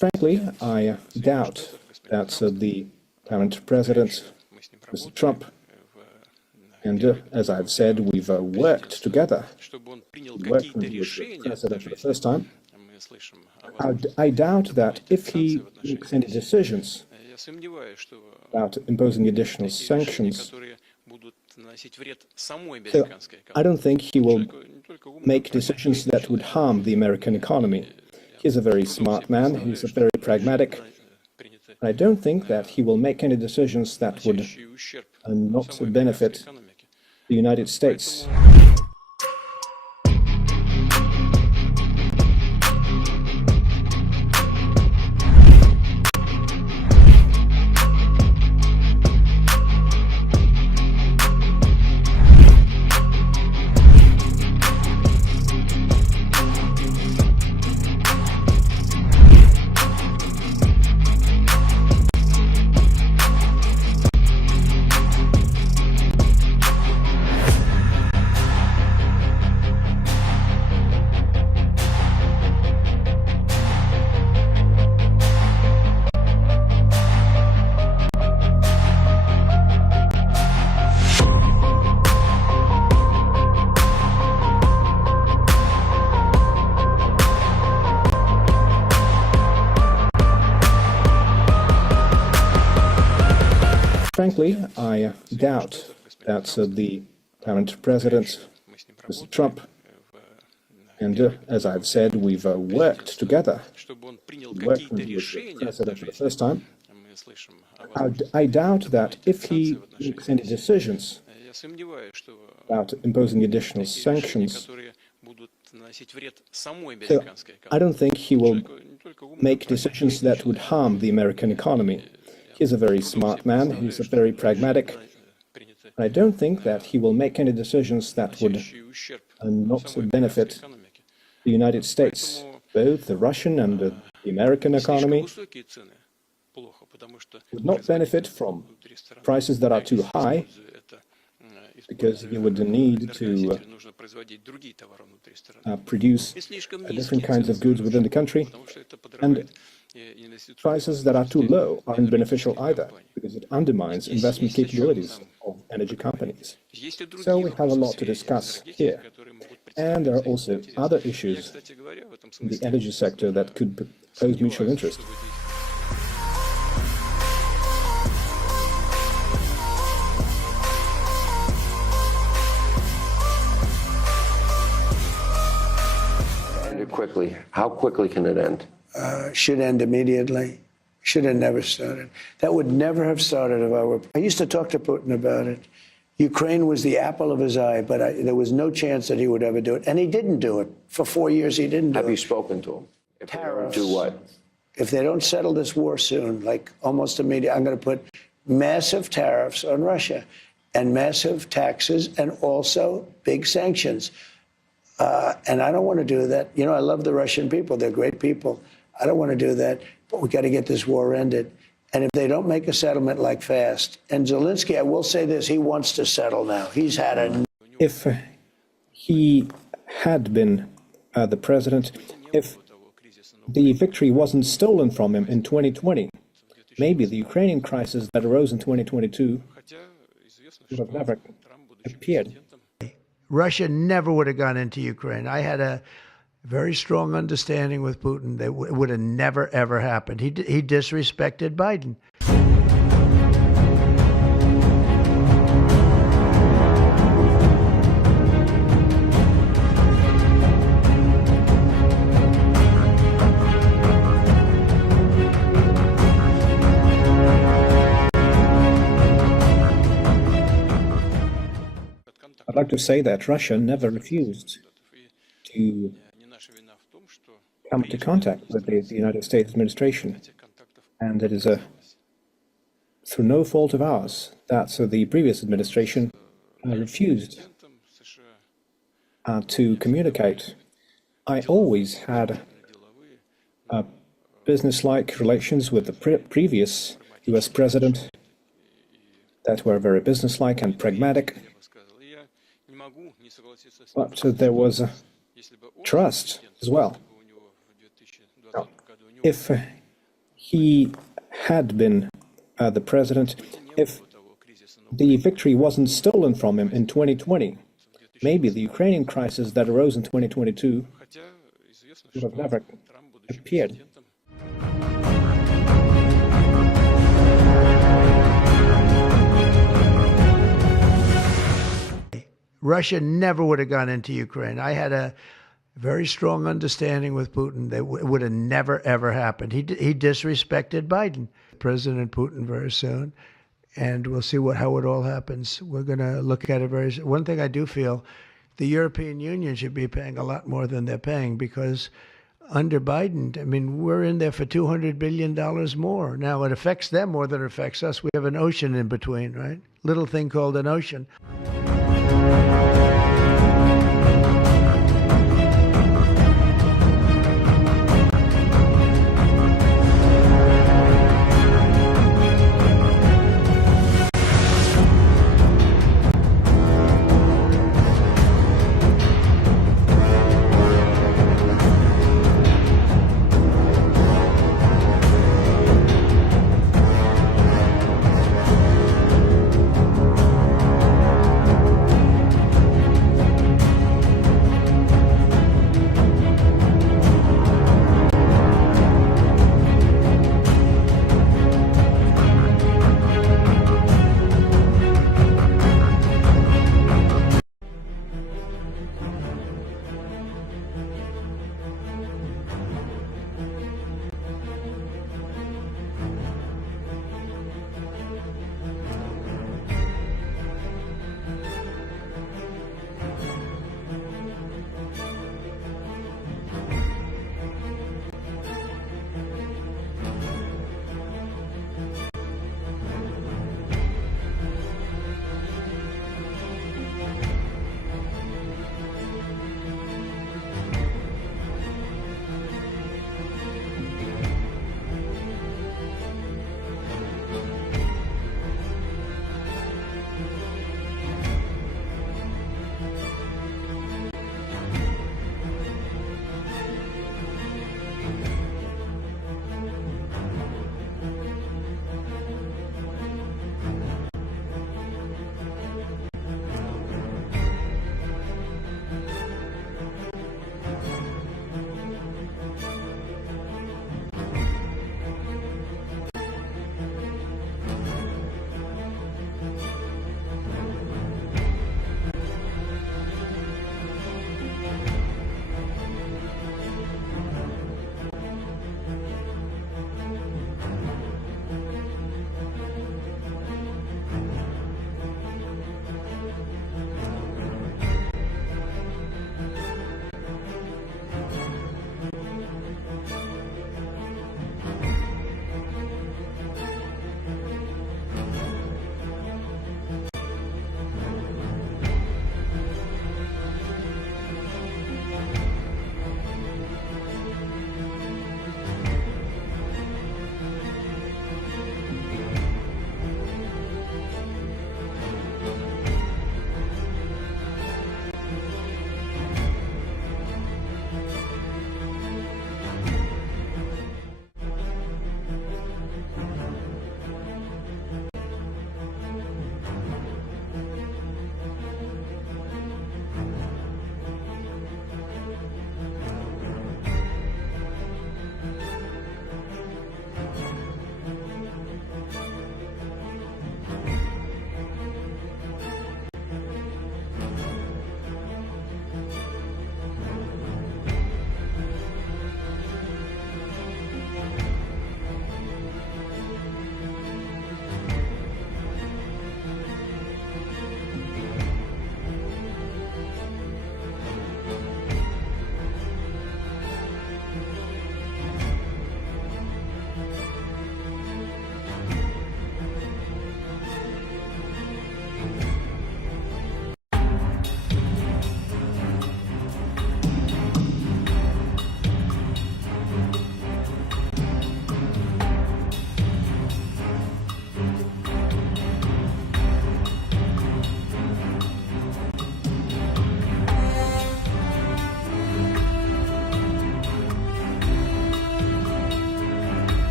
Frankly, I doubt that the current president, Mr. Trump, and as I've said, we've worked together, worked with the president for the first time. I doubt that if he makes any decisions about imposing additional sanctions, so I don't think he will make decisions that would harm the American economy. He's a very smart man, he's a very pragmatic. I don't think that he will make any decisions that would not benefit the United States. Frankly, I doubt that the current president, Mr. Trump, and as I've said, we've worked together, worked with the president for the first time. I doubt that if he makes any decisions about imposing additional sanctions, so I don't think he will make decisions that would harm the American economy. He's a very smart man, he's a very pragmatic. I don't think that he will make any decisions that would not benefit the United States, both the Russian and the American economy would not benefit from prices that are too high, because you would need to produce different kinds of goods within the country, and prices that are too low aren't beneficial either, because it undermines investment capabilities of energy companies. So we have a lot to discuss here. And there are also other issues in the energy sector that could pose mutual interest. Quickly. How quickly can it end? Should end immediately. Should have never started. That would never have started if I were. I used to talk to Putin about it. Ukraine was the apple of his eye, but there was no chance that he would ever do it. And he didn't do it. For 4 years, he didn't do it. Have you spoken to him? Tariffs. Do what? If they don't settle this war soon, like almost immediately, I'm going to put massive tariffs on Russia and massive taxes and also big sanctions. And I don't want to do that. You know, I love the Russian people. They're great people. I don't want to do that, but we got to get this war ended. And if they don't make a settlement like fast, and Zelensky, I will say this, he wants to settle now. He's had a... If he had been the president, if the victory wasn't stolen from him in 2020, maybe the Ukrainian crisis that arose in 2022 would have never appeared. Russia never would have gone into Ukraine. I had a very strong understanding with Putin that it would have never, ever happened. He disrespected Biden. I'd like to say that Russia never refused to come into contact with the United States administration. And it is through no fault of ours that the previous administration refused to communicate. I always had business-like relations with the previous US president that were very business-like and pragmatic. But there was trust as well. Now, if he had been the president, if the victory wasn't stolen from him in 2020, maybe the Ukrainian crisis that arose in 2022 would have never appeared. Russia never would have gone into Ukraine. I had a very strong understanding with Putin that it would have never, ever happened. He disrespected Biden, President Putin, very soon. And we'll see how it all happens. We're going to look at it very soon. One thing I do feel, the European Union should be paying a lot more than they're paying, because under Biden, I mean, we're in there for $200 billion more. Now, it affects them more than it affects us. We have an ocean in between, right? Little thing called an ocean.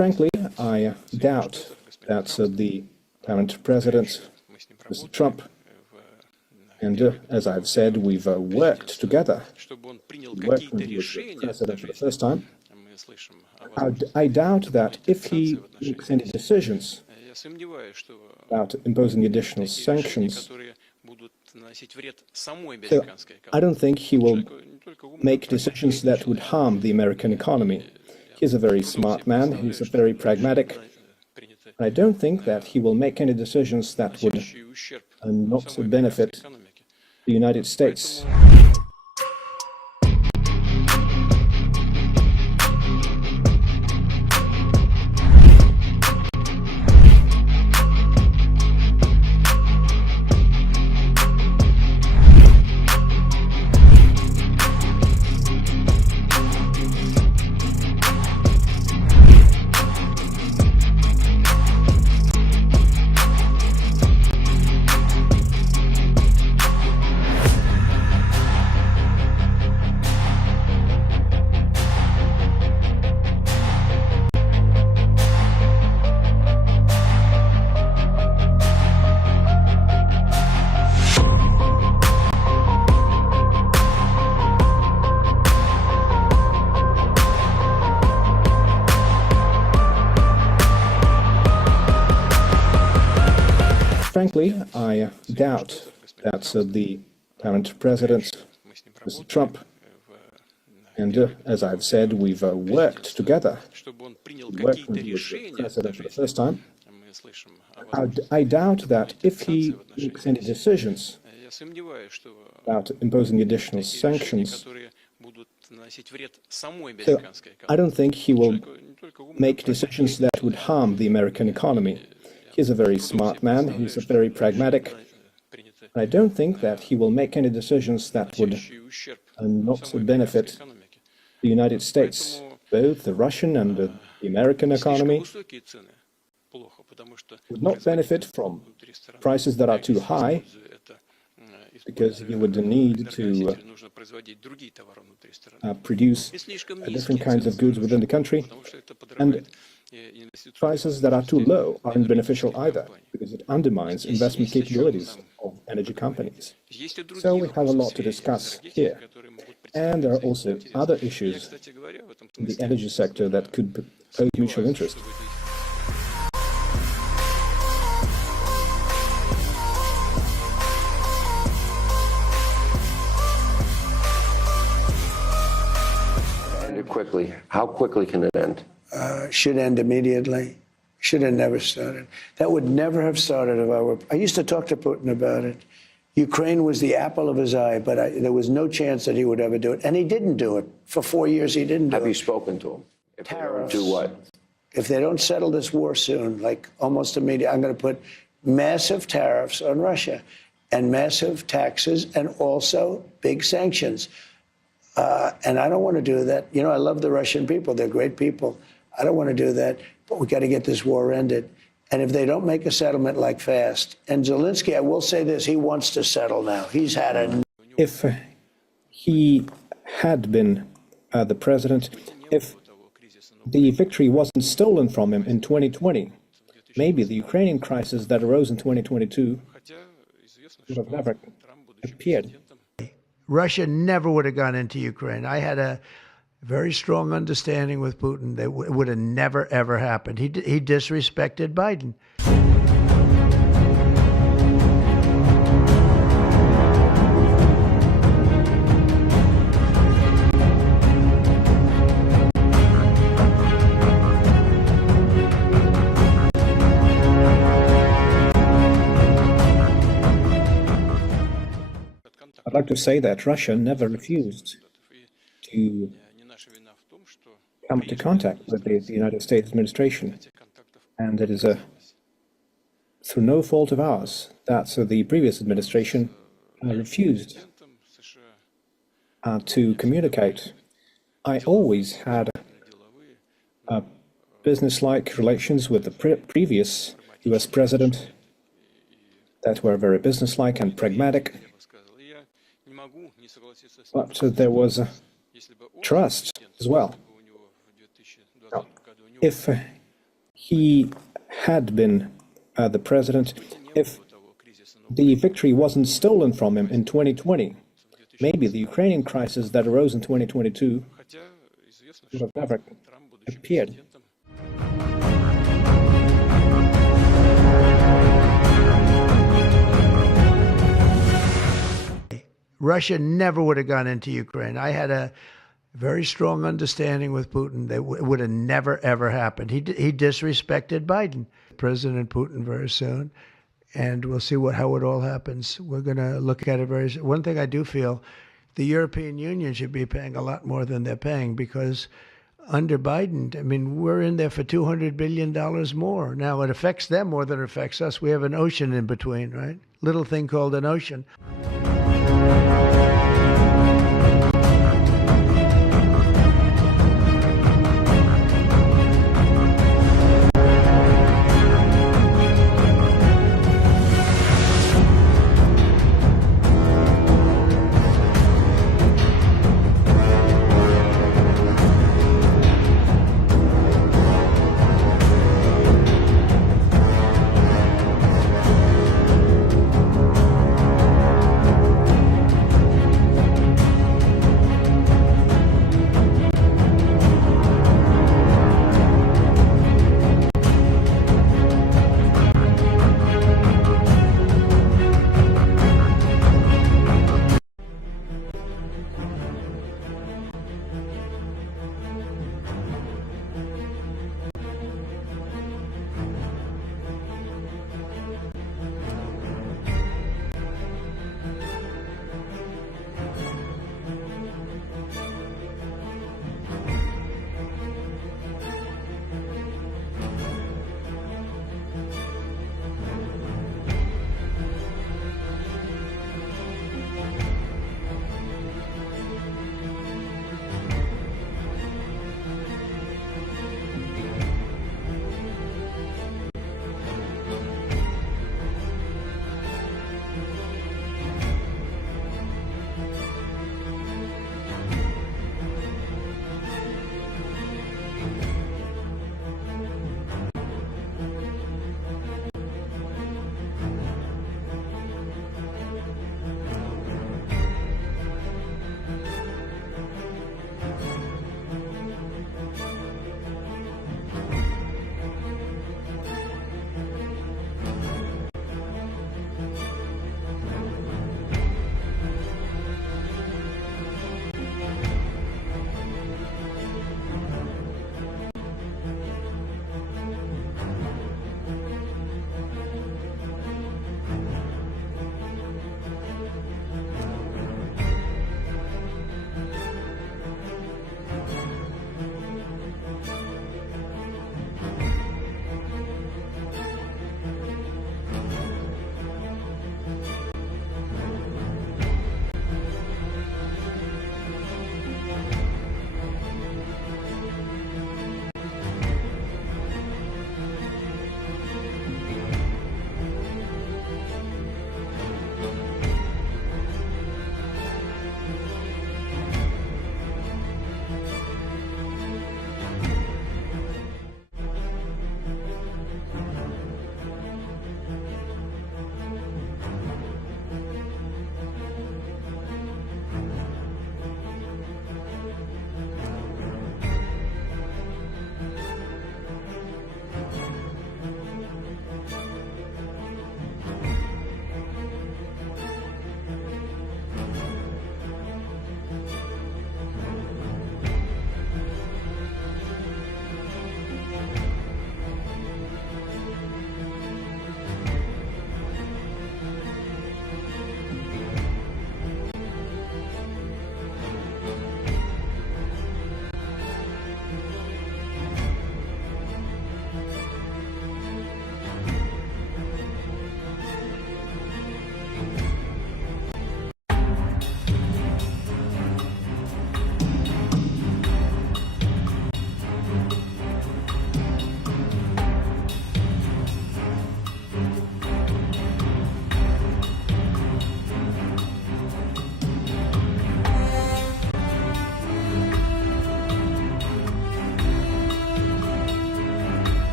Frankly, I doubt that the current president, Mr. Trump, and as I've said, we've worked together. We worked when he was the president for the first time. I doubt that if he makes any decisions about imposing additional sanctions, so I don't think he will make decisions that would harm the American economy. He's a very smart man, he's a very pragmatic. I don't think that he will make any decisions that would not benefit the United States. Frankly, I doubt that the current president, Mr. Trump, and as I've said, we've worked together. We worked when he was the president for the first time. I doubt that if he makes any decisions about imposing additional sanctions, so I don't think he will make decisions that would harm the American economy. He's a very smart man, he's a very pragmatic. I don't think that he will make any decisions that would not benefit the United States, both the Russian and the American economy would not benefit from prices that are too high, because he would need to produce different kinds of goods within the country, and prices that are too low aren't beneficial either, because it undermines investment capabilities of energy companies. So we have a lot to discuss here. And there are also other issues in the energy sector that could pose mutual interest. End it quickly. How quickly can it end? Should end immediately. Should have never started. That would never have started if I were. I used to talk to Putin about it. Ukraine was the apple of his eye, but there was no chance that he would ever do it. And he didn't do it. For 4 years, he didn't do it. Have you spoken to him? If they don't Tariffs. do what? If they don't settle this war soon, like almost immediately, I'm going to put massive tariffs on Russia and massive taxes and also big sanctions. And I don't want to do that. You know, I love the Russian people. They're great people. I don't want to do that, but we got to get this war ended. And if they don't make a settlement like fast, and Zelensky, I will say this, he wants to settle now. He's had a... If he had been the president, if the victory wasn't stolen from him in 2020, maybe the Ukrainian crisis that arose in 2022 would have never appeared. Russia never would have gone into Ukraine. I had a very strong understanding with Putin that it would have never, ever happened. He disrespected Biden. I'd like to say that Russia never refused to come into contact with the United States administration. And it is through no fault of ours that the previous administration refused to communicate. I always had business-like relations with the previous US president that were very business-like and pragmatic. But there was trust as well. Now, if he had been the president, if the victory wasn't stolen from him in 2020, maybe the Ukrainian crisis that arose in 2022 would have never appeared. Russia never would have gone into Ukraine. I had a very strong understanding with Putin that would have never, ever happened. He disrespected Biden. President Putin very soon, and we'll see how it all happens. We're going to look at it very soon. One thing I do feel, the European Union should be paying a lot more than they're paying, because under Biden, I mean, we're in there for $200 billion more. Now, it affects them more than it affects us. We have an ocean in between, right? Little thing called an ocean.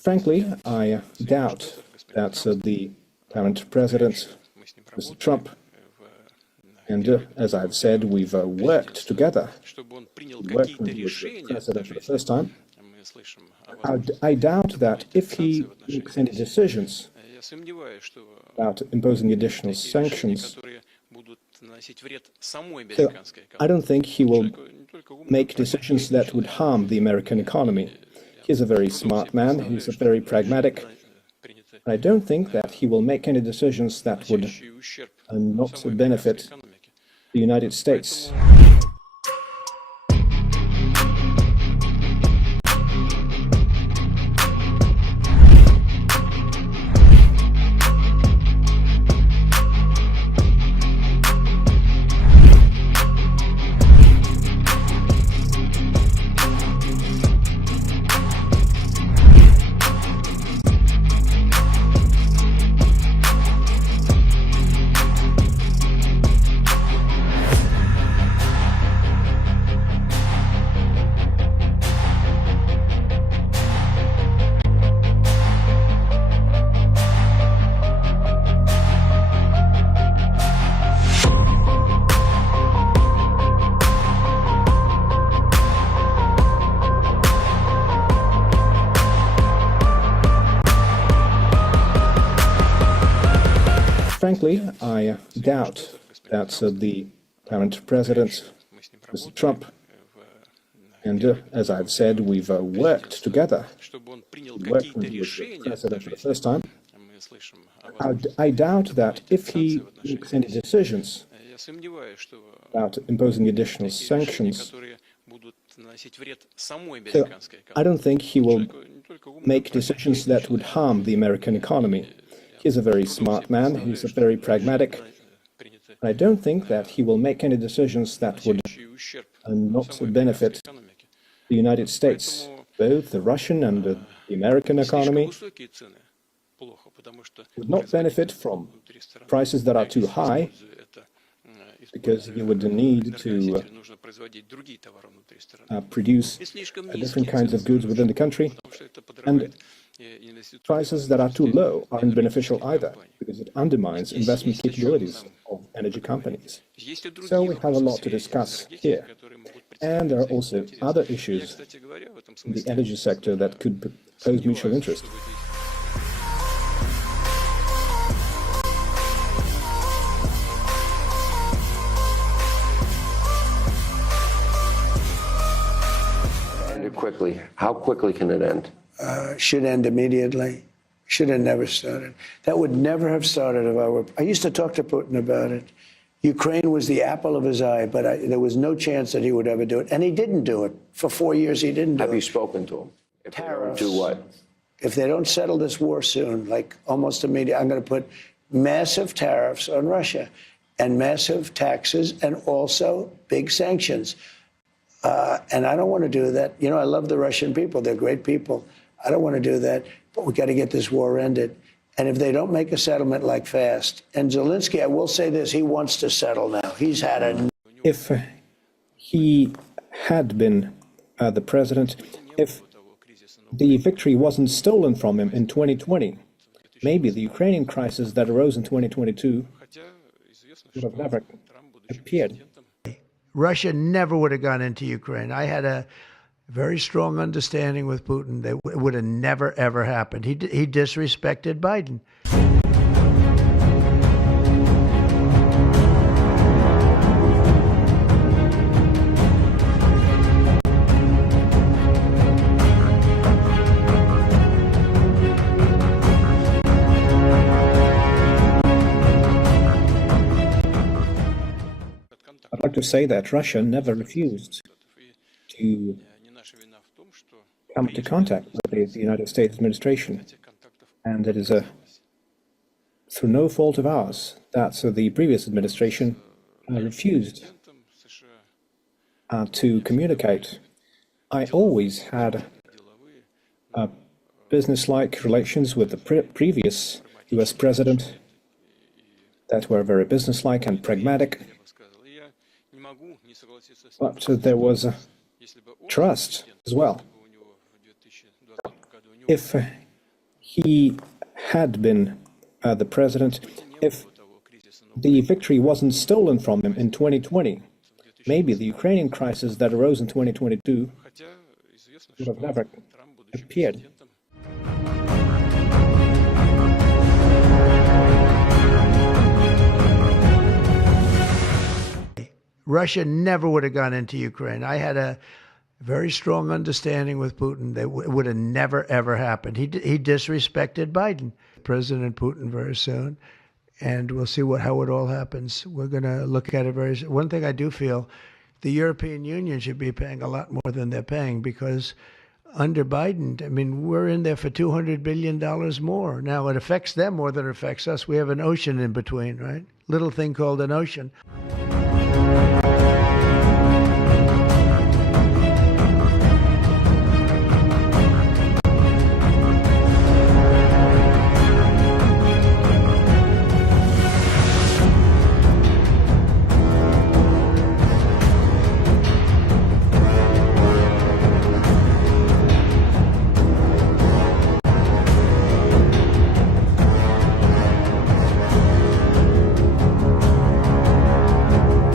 Frankly, I doubt that the current president, Mr. Trump, and as I've said, we've worked together. We worked when he was the president for the first time. I doubt that if he makes any decisions about imposing additional sanctions, so I don't think he will make decisions that would harm the American economy. He's a very smart man, he's a very pragmatic. I don't think that he will make any decisions that would not benefit the United States. Frankly, I doubt that the current president, Mr. Trump, and as I've said, we've worked together. We worked when he was the president for the first time. I doubt that if he makes any decisions about imposing additional sanctions, so I don't think he will make decisions that would harm the American economy. He's a very smart man, he's a very pragmatic. I don't think that he will make any decisions that would not benefit the United States, both the Russian and the American economy would not benefit from prices that are too high, because he would need to produce different kinds of goods within the country, and prices that are too low aren't beneficial either, because it undermines investment capabilities of energy companies. So we have a lot to discuss here. And there are also other issues in the energy sector that could pose mutual interest. Quickly. How quickly can it end? Should end immediately. Should have never started. That would never have started if I were. I used to talk to Putin about it. Ukraine was the apple of his eye, but there was no chance that he would ever do it. And he didn't do it. For 4 years, he didn't do it. Have you spoken to him? If Tariffs. Do what? If they don't settle this war soon, like almost immediately, I'm going to put massive tariffs on Russia and massive taxes and also big sanctions. And I don't want to do that. You know, I love the Russian people. They're great people. I don't want to do that. But we got to get this war ended. And if they don't make a settlement like fast, and Zelensky, I will say this, he wants to settle now. He's had a... If he had been the president, if the victory wasn't stolen from him in 2020, maybe the Ukrainian crisis that arose in 2022 would have never appeared. Russia never would have gone into Ukraine. I had a very strong understanding with Putin that it would have never, ever happened. He disrespected Biden. I'd like to say that Russia never refused to come into contact with the United States administration. And it is through no fault of ours that the previous administration refused to communicate. I always had business-like relations with the previous US president that were very business-like and pragmatic. But there was trust as well. If he had been the president, if the victory wasn't stolen from him in 2020, maybe the Ukrainian crisis that arose in 2022 would have never appeared. Russia never would have gone into Ukraine. I had a very strong understanding with Putin that it would have never, ever happened. He disrespected Biden, President Putin, very soon. And we'll see how it all happens. We're going to look at it very soon. One thing I do feel, the European Union should be paying a lot more than they're paying, because under Biden, I mean, we're in there for $200 billion more. Now, it affects them more than it affects us. We have an ocean in between, right? Little thing called an ocean.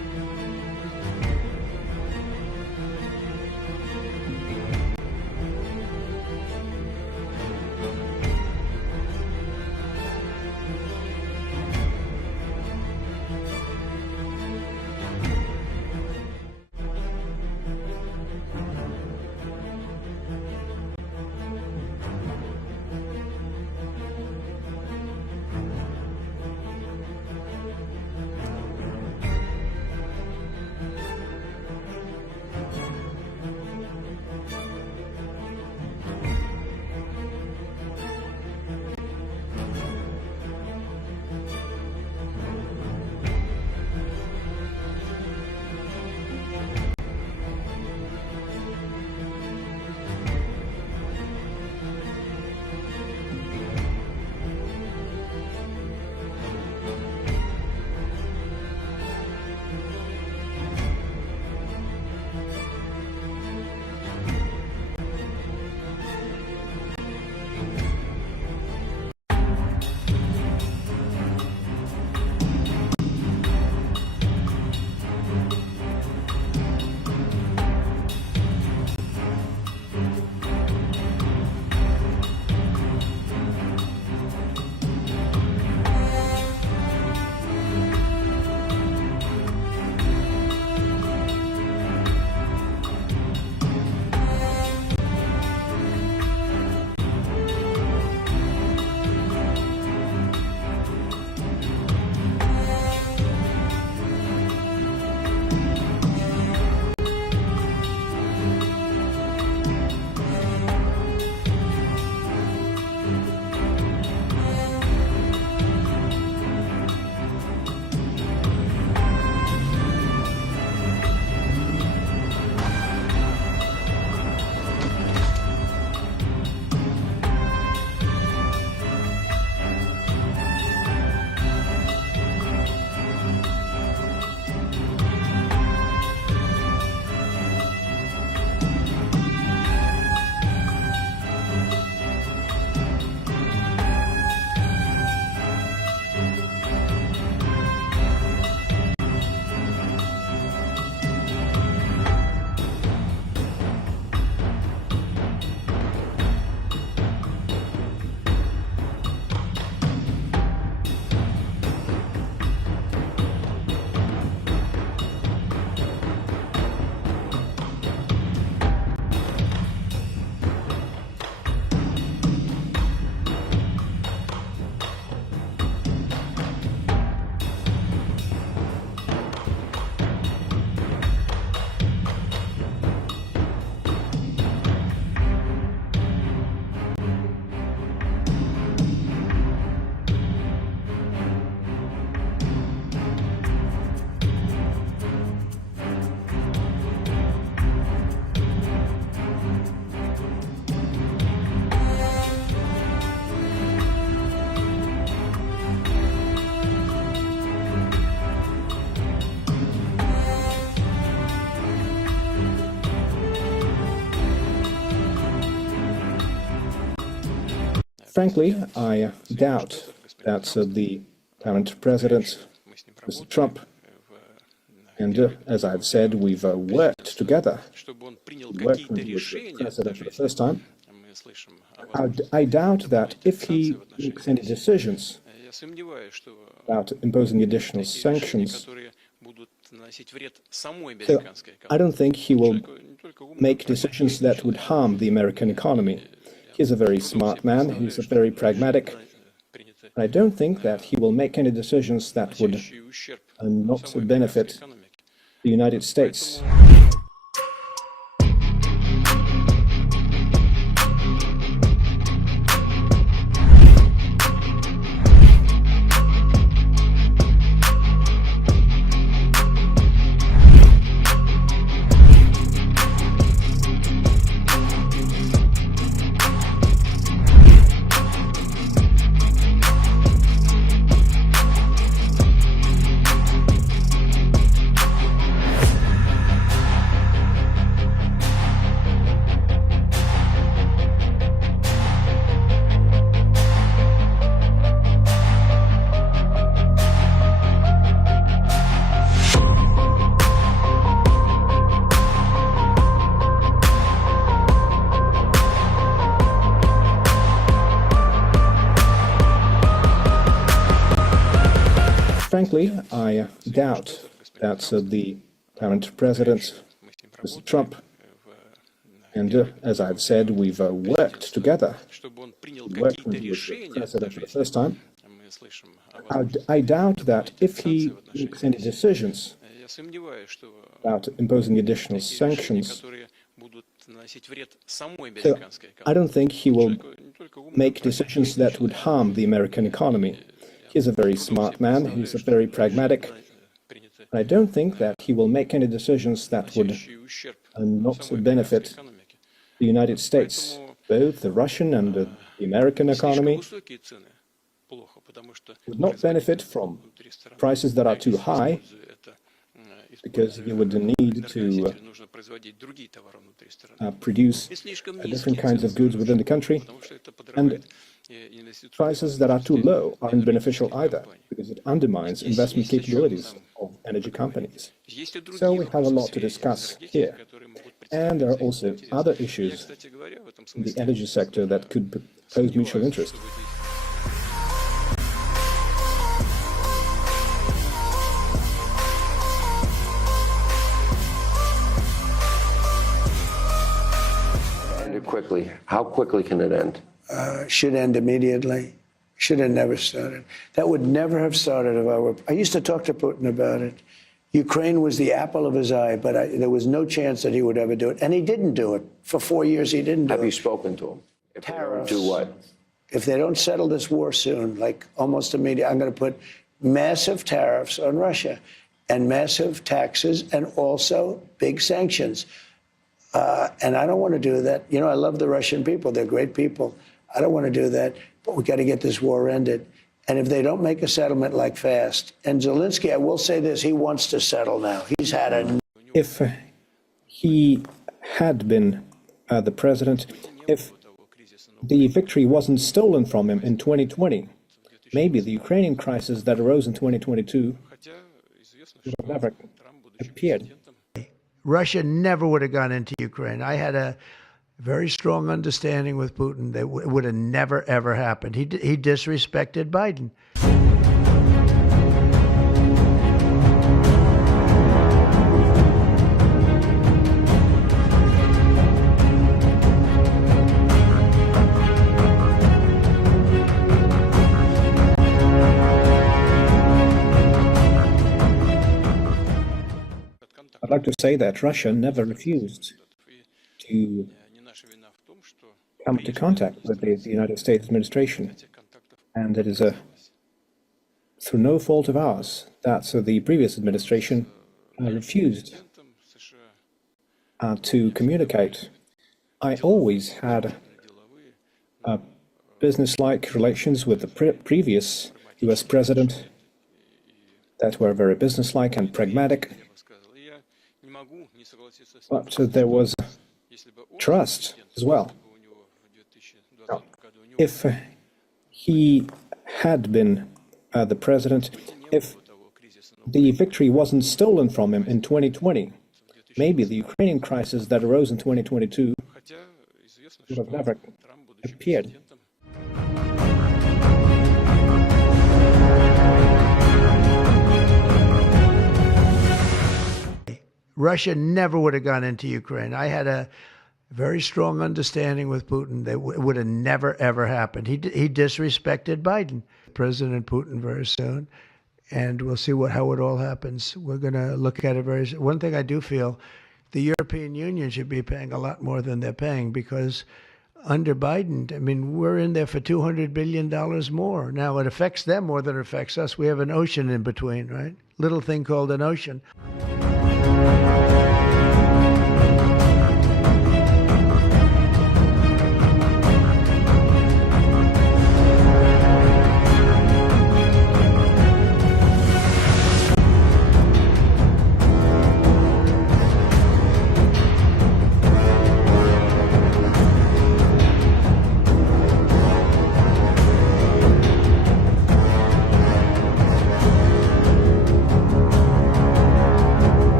Frankly, I doubt that the current president, Mr. Trump, and as I've said, we've worked together, worked with the president for the first time. I doubt that if he makes any decisions about imposing additional sanctions, so I don't think he will make decisions that would harm the American economy. He's a very smart man, he's a very pragmatic, and I don't think that he will make any decisions that would not benefit the United States. Frankly, I doubt that the current president, Mr. Trump, and as I've said, we've worked together, worked with the president for the first time. I doubt that if he makes any decisions about imposing additional sanctions, so I don't think he will make decisions that would harm the American economy. He's a very smart man, he's a very pragmatic, and I don't think that he will make any decisions that would not benefit the United States, both the Russian and the American economy would not benefit from prices that are too high, because you would need to produce different kinds of goods within the country, and prices that are too low aren't beneficial either, because it undermines investment capabilities of energy companies. So we have a lot to discuss here. And there are also other issues in the energy sector that could pose mutual interest. Quickly. How quickly can it end? Should end immediately. Should have never started. That would never have started if I were. I used to talk to Putin about it. Ukraine was the apple of his eye, but there was no chance that he would ever do it. And he didn't do it. For 4 years, he didn't do it. Have you spoken to him? Tariffs. Do what? If they don't settle this war soon, like almost immediately, I'm going to put massive tariffs on Russia and massive taxes and also big sanctions. And I don't want to do that. You know, I love the Russian people. They're great people. I don't want to do that. But we got to get this war ended. And if they don't make a settlement like fast, and Zelensky, I will say this, he wants to settle now. He's had a... If he had been the president, if the victory wasn't stolen from him in 2020, maybe the Ukrainian crisis that arose in 2022 would have never appeared. Russia never would have gone into Ukraine. I had a very strong understanding with Putin that it would have never, ever happened. He disrespected Biden. I'd like to say that Russia never refused to come into contact with the United States administration. And it is through no fault of ours that the previous administration refused to communicate. I always had business-like relations with the previous US president that were very business-like and pragmatic. But there was trust as well. Now, if he had been the president, if the victory wasn't stolen from him in 2020, maybe the Ukrainian crisis that arose in 2022 would have never appeared. Russia never would have gone into Ukraine. I had a very strong understanding with Putin that it would have never, ever happened. He disrespected Biden. President Putin very soon, and we'll see how it all happens. We're going to look at it very soon. One thing I do feel, the European Union should be paying a lot more than they're paying, because under Biden, I mean, we're in there for $200 billion more. Now, it affects them more than it affects us. We have an ocean in between, right? Little thing called an ocean.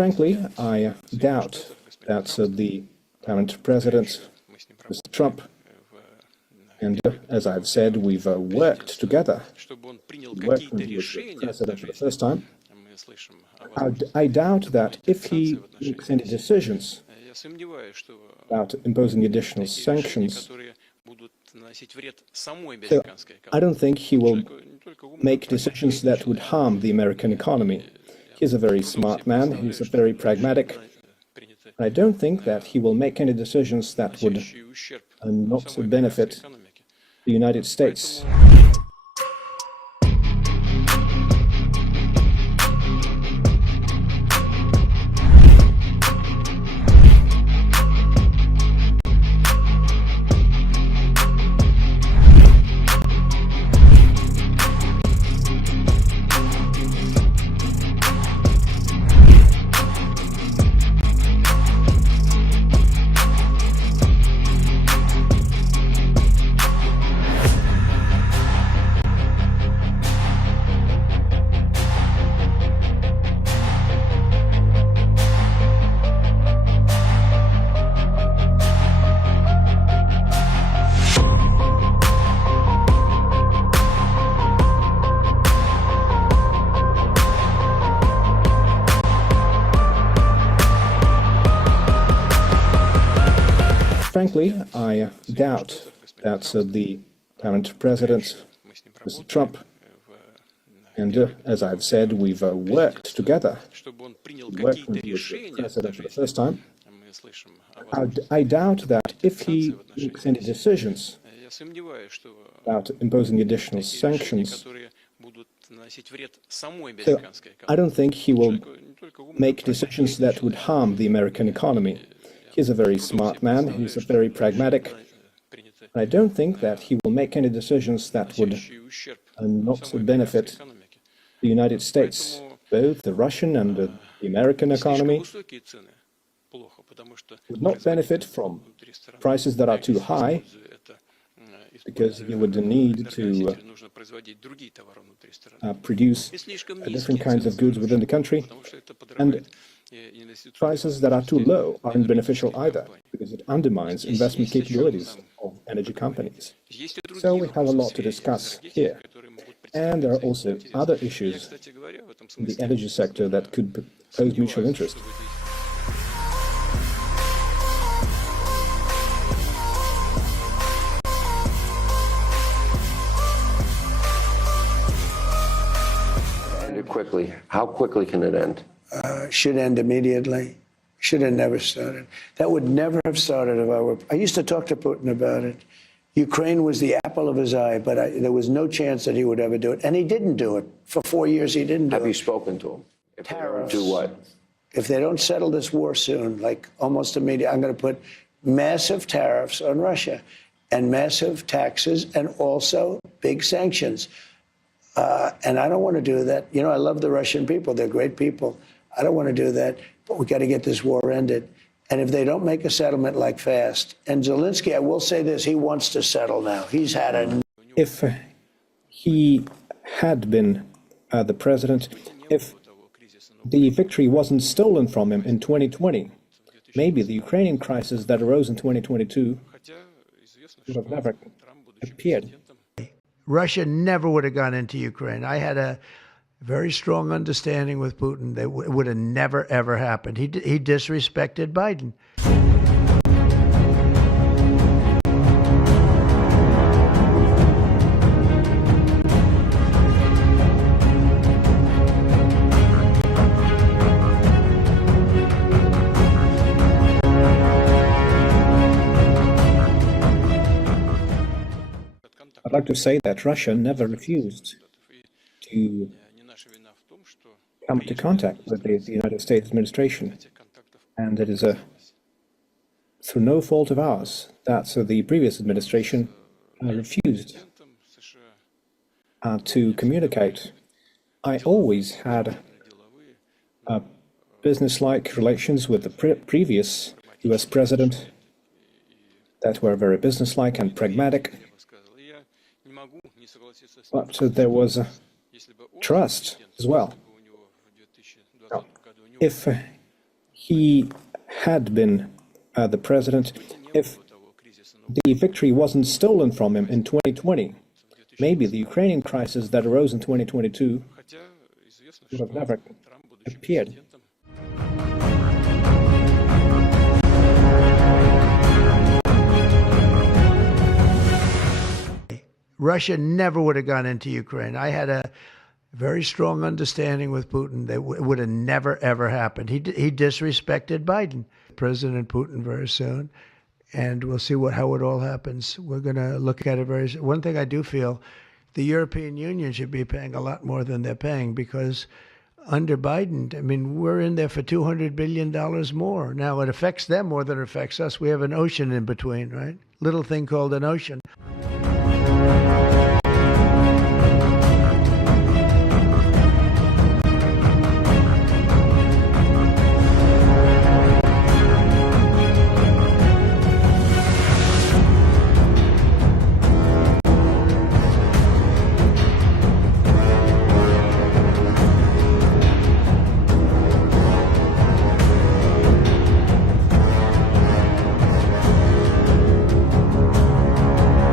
Frankly, I doubt that the current president, Mr. Trump, and as I've said, we've worked together. We worked with the president for the first time. I doubt that if he makes any decisions about imposing additional sanctions, so I don't think he will make decisions that would harm the American economy. He's a very smart man, he's a very pragmatic. I don't think that he will make any decisions that would not benefit the United States. Frankly, I doubt that the current president, Mr. Trump, and as I've said, we've worked together. We worked with the president for the first time. I doubt that if he makes any decisions about imposing additional sanctions, so I don't think he will make decisions that would harm the American economy. He's a very smart man, he's a very pragmatic. I don't think that he will make any decisions that would not benefit the United States, both the Russian and the American economy would not benefit from prices that are too high, because he would need to produce different kinds of goods within the country, and prices that are too low aren't beneficial either, because it undermines investment capabilities of energy companies. So we have a lot to discuss here. And there are also other issues in the energy sector that could pose mutual interest. End it quickly. How quickly can it end? Should end immediately. Should have never started. That would never have started if I were. I used to talk to Putin about it. Ukraine was the apple of his eye, but there was no chance that he would ever do it. And he didn't do it. For 4 years, he didn't do it. Have you spoken to him? If they don't Tariffs. do what? If they don't settle this war soon, like almost immediately, I'm going to put massive tariffs on Russia and massive taxes and also big sanctions. And I don't want to do that. You know, I love the Russian people. They're great people. I don't want to do that, but we got to get this war ended. And if they don't make a settlement like fast, and Zelensky, I will say this, he wants to settle now. He's had a... If he had been the president, if the victory wasn't stolen from him in 2020, maybe the Ukrainian crisis that arose in 2022 would have never appeared. Russia never would have gone into Ukraine. I had a very strong understanding with Putin that it would have never, ever happened. He disrespected Biden. I'd like to say that Russia never refused to come to contact with the United States administration, and it is through no fault of ours that the previous administration refused to communicate. I always had business-like relations with the previous US president that were very businesslike and pragmatic, but there was trust as well. Now, if he had been the president, if the victory wasn't stolen from him in 2020, maybe the Ukrainian crisis that arose in 2022 would have never appeared. Russia never would have gone into Ukraine. I had a very strong understanding with Putin that it would have never, ever happened. He disrespected Biden. President Putin very soon, and we'll see how it all happens. We're going to look at it very soon. One thing I do feel, the European Union should be paying a lot more than they're paying, because under Biden, I mean, we're in there for $200 billion more. Now, it affects them more than it affects us. We have an ocean in between, right? Little thing called an ocean.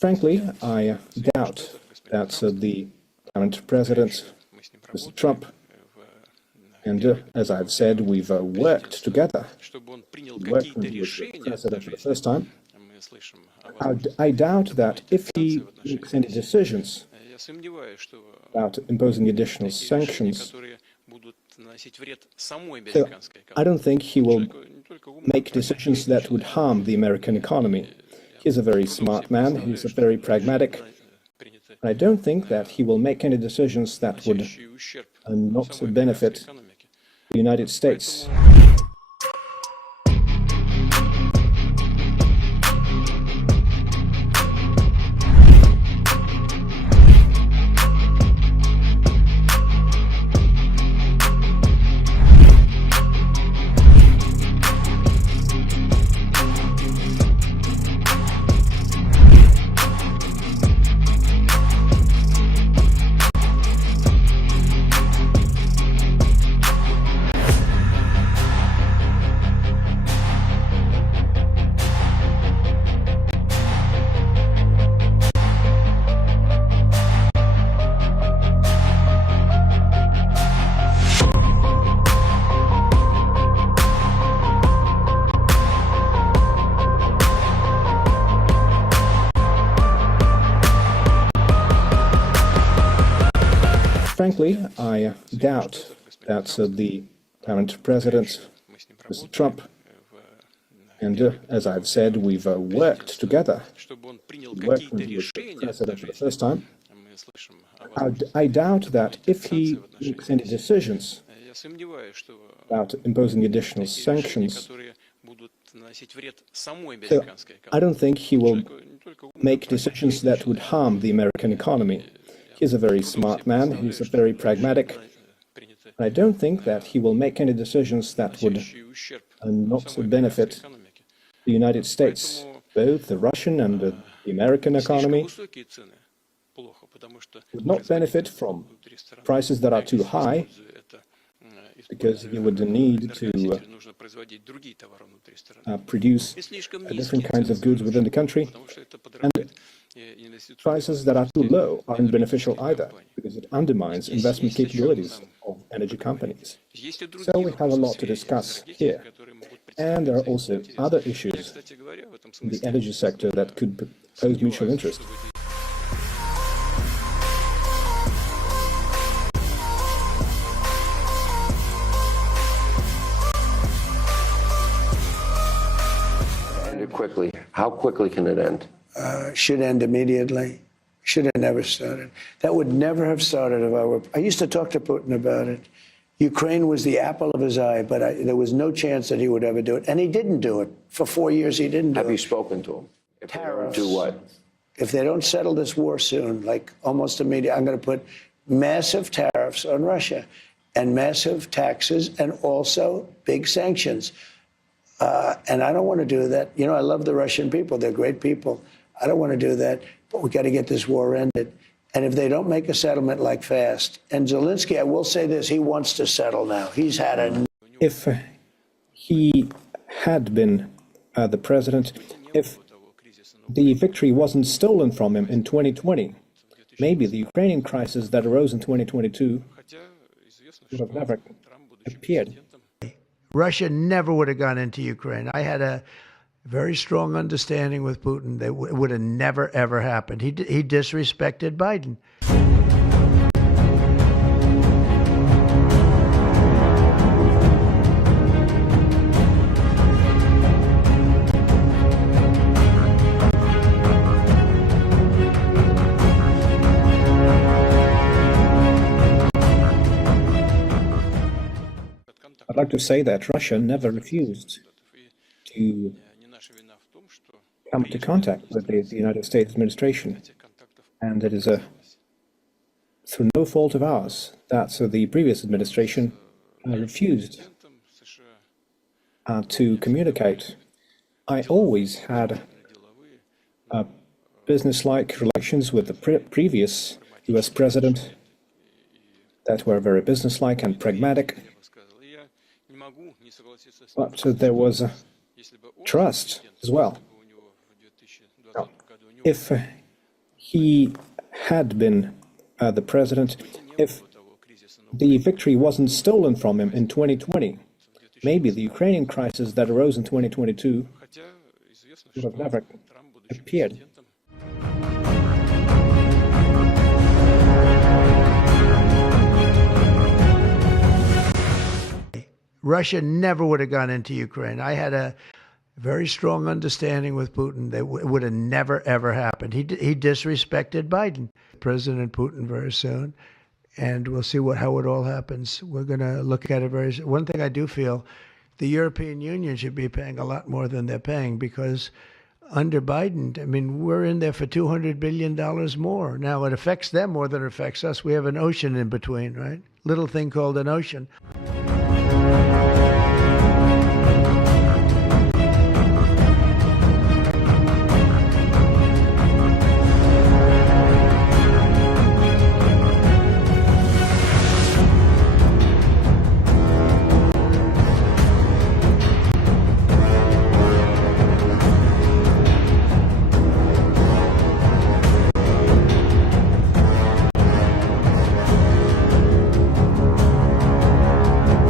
Frankly, I doubt that the current president, Mr. Trump, and as I've said, we've worked together. We worked when he was the president for the first time. I doubt that if he makes any decisions about imposing additional sanctions, so I don't think he will make decisions that would harm the American economy. He's a very smart man, he's a very pragmatic. I don't think that he will make any decisions that would not benefit the United States. Frankly, I doubt that the current president, Mr. Trump, and as I've said, we've worked together. We worked when he was the president for the first time. I doubt that if he makes any decisions about imposing additional sanctions, so I don't think he will make decisions that would harm the American economy. He's a very smart man, he's a very pragmatic. I don't think that he will make any decisions that would not benefit the United States, both the Russian and the American economy. Would not benefit from prices that are too high, because you would need to produce different kinds of goods within the country. And prices that are too low aren't beneficial either, because it undermines investment capabilities of energy companies. So we have a lot to discuss here. And there are also other issues in the energy sector that could pose mutual interest. Quickly. How quickly can it end? Should end immediately. Should have never started. That would never have started if I were. I used to talk to Putin about it. Ukraine was the apple of his eye, but there was no chance that he would ever do it. And he didn't do it. For 4 years, he didn't do it. Have you spoken to him? Tariffs. Do what? If they don't settle this war soon, like almost immediately, I'm going to put massive tariffs on Russia and massive taxes and also big sanctions. And I don't want to do that. You know, I love the Russian people. They're great people. I don't want to do that. But we got to get this war ended. And if they don't make a settlement like fast, and Zelensky, I will say this, he wants to settle now. He's had a... If he had been the president, if the victory wasn't stolen from him in 2020, maybe the Ukrainian crisis that arose in 2022 would have never appeared. Russia never would have gone into Ukraine. I had a very strong understanding with Putin that it would have never, ever happened. He disrespected Biden. I'd like to say that Russia never refused to come into contact with the United States administration. And it is through no fault of ours that the previous administration refused to communicate. I always had business-like relations with the previous US president that were very business-like and pragmatic. But there was trust as well. Now, if he had been the president, if the victory wasn't stolen from him in 2020, maybe the Ukrainian crisis that arose in 2022 would have never appeared. Russia never would have gone into Ukraine. I had a very strong understanding with Putin that it would have never, ever happened. He disrespected Biden. President Putin very soon, and we'll see how it all happens. We're going to look at it very soon. One thing I do feel, the European Union should be paying a lot more than they're paying, because under Biden, I mean, we're in there for $200 billion more. Now, it affects them more than it affects us. We have an ocean in between, right? Little thing called an ocean.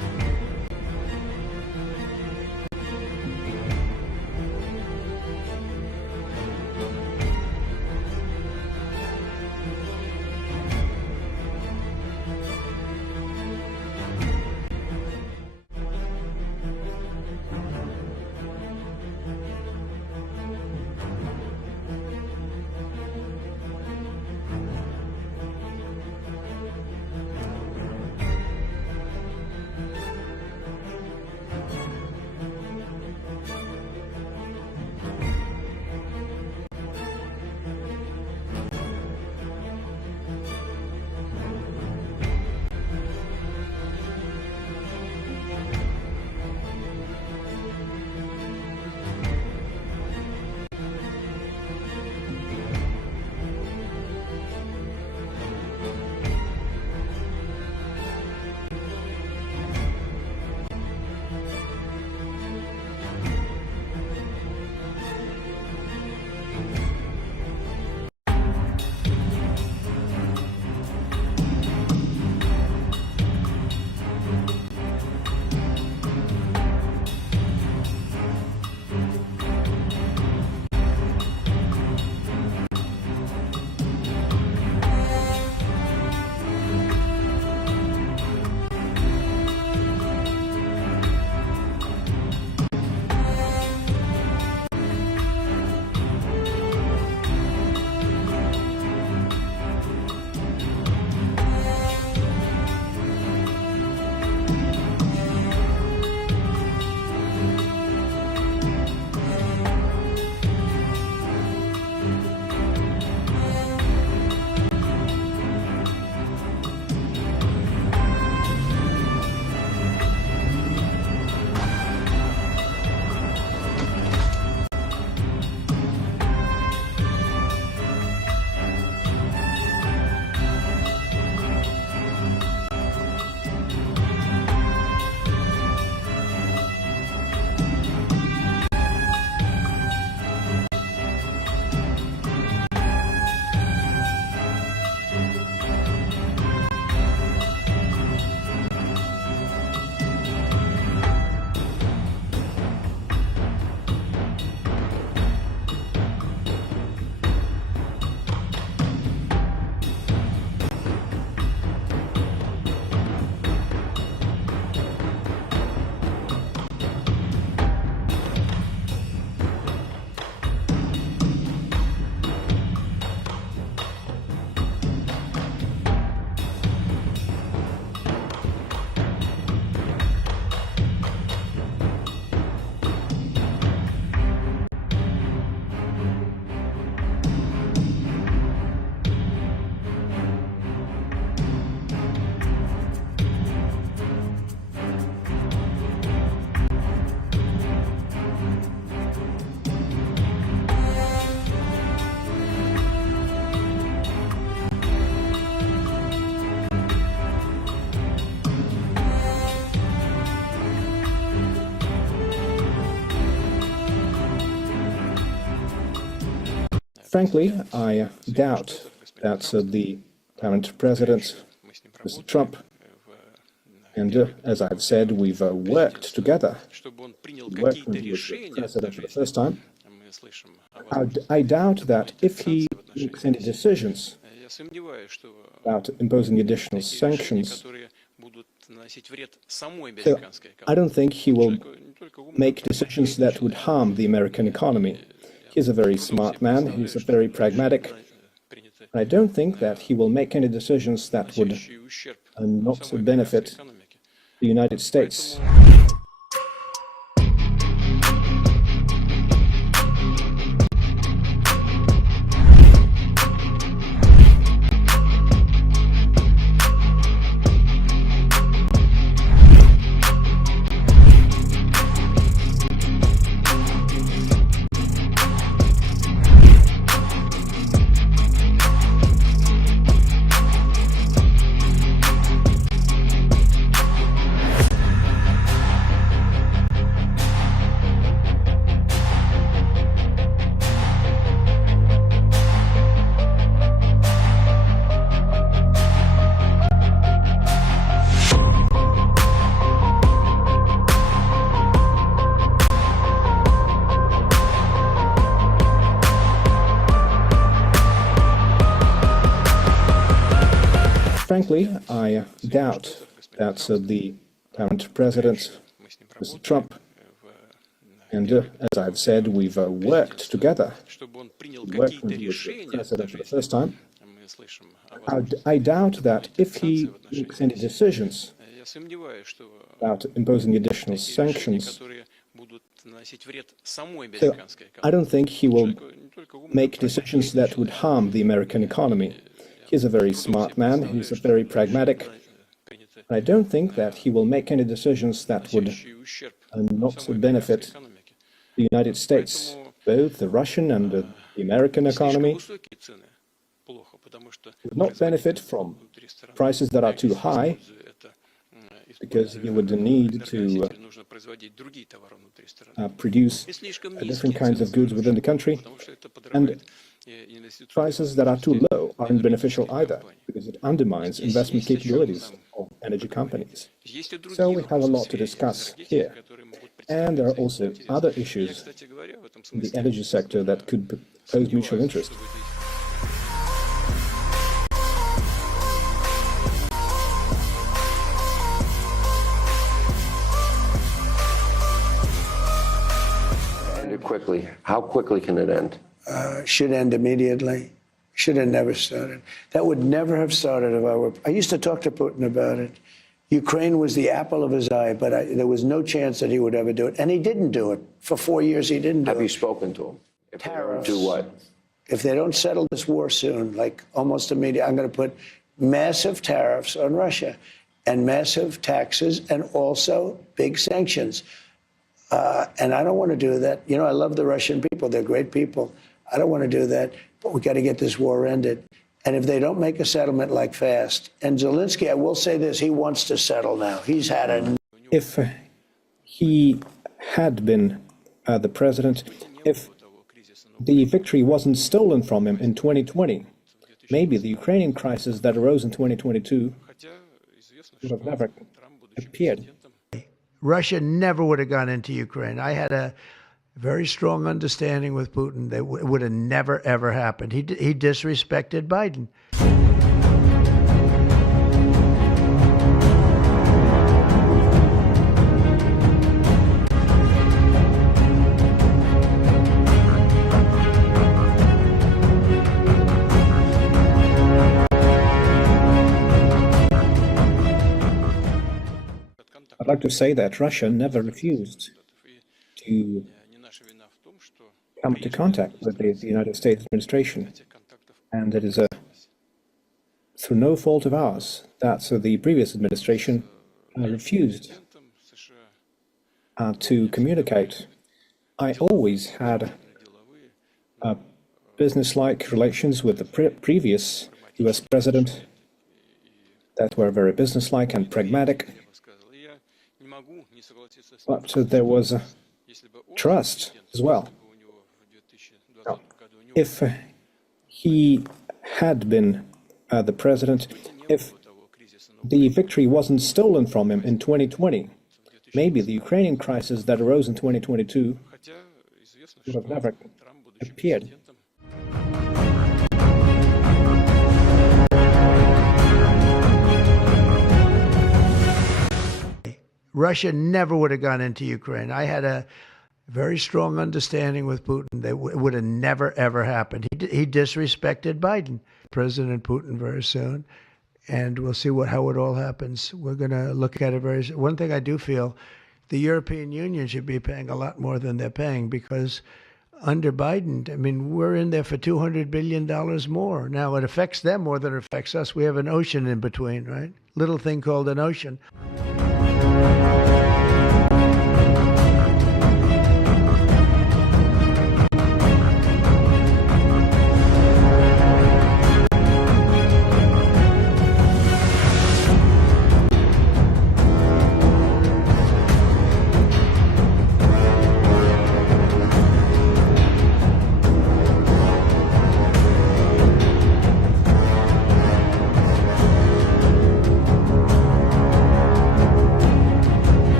Frankly, I doubt that the current president, Mr. Trump, and as I've said, we've worked together. We worked when he was the president for the first time. I doubt that if he makes any decisions about imposing additional sanctions, so I don't think he will make decisions that would harm the American economy. He's a very smart man, he's a very pragmatic. I don't think that he will make any decisions that would not benefit the United States. Frankly, I doubt that the current president, Mr. Trump, and as I've said, we've worked together. We worked when he was the president for the first time. I doubt that if he makes any decisions about imposing additional sanctions, so I don't think he will make decisions that would harm the American economy. He's a very smart man, he's a very pragmatic. I don't think that he will make any decisions that would not benefit the United States, both the Russian and the American economy. Would not benefit from prices that are too high, because he would need to produce different kinds of goods within the country, and prices that are too low aren't beneficial either, because it undermines investment capabilities of energy companies. So we have a lot to discuss here. And there are also other issues in the energy sector that could pose mutual interest. Quickly. How quickly can it end? Should end immediately. Should have never started. That would never have started if I were. I used to talk to Putin about it. Ukraine was the apple of his eye, but there was no chance that he would ever do it. And he didn't do it. For 4 years, he didn't do it. Have you spoken to him? If Tariffs. do what? If they don't settle this war soon, like almost immediately, I'm going to put massive tariffs on Russia and massive taxes and also big sanctions. And I don't want to do that. You know, I love the Russian people. They're great people. I don't want to do that. But we got to get this war ended. And if they don't make a settlement like fast, and Zelensky, I will say this, he wants to settle now. He's had a... If he had been the president, if the victory wasn't stolen from him in 2020, maybe the Ukrainian crisis that arose in 2022 would have never appeared. Russia never would have gone into Ukraine. I had a very strong understanding with Putin that it would have never, ever happened. He disrespected Biden. I'd like to say that Russia never refused to come into contact with the United States administration. And it is through no fault of ours that the previous administration refused to communicate. I always had business-like relations with the previous US president that were very business-like and pragmatic. But there was trust as well. Now, if he had been the president, if the victory wasn't stolen from him in 2020, maybe the Ukrainian crisis that arose in 2022 would have never appeared. Russia never would have gone into Ukraine. I had a very strong understanding with Putin that it would have never, ever happened. He disrespected Biden, President Putin, very soon. And we'll see how it all happens. We're going to look at it very soon. One thing I do feel, the European Union should be paying a lot more than they're paying, because under Biden, I mean, we're in there for $200 billion more. Now, it affects them more than it affects us. We have an ocean in between, right? Little thing called an ocean.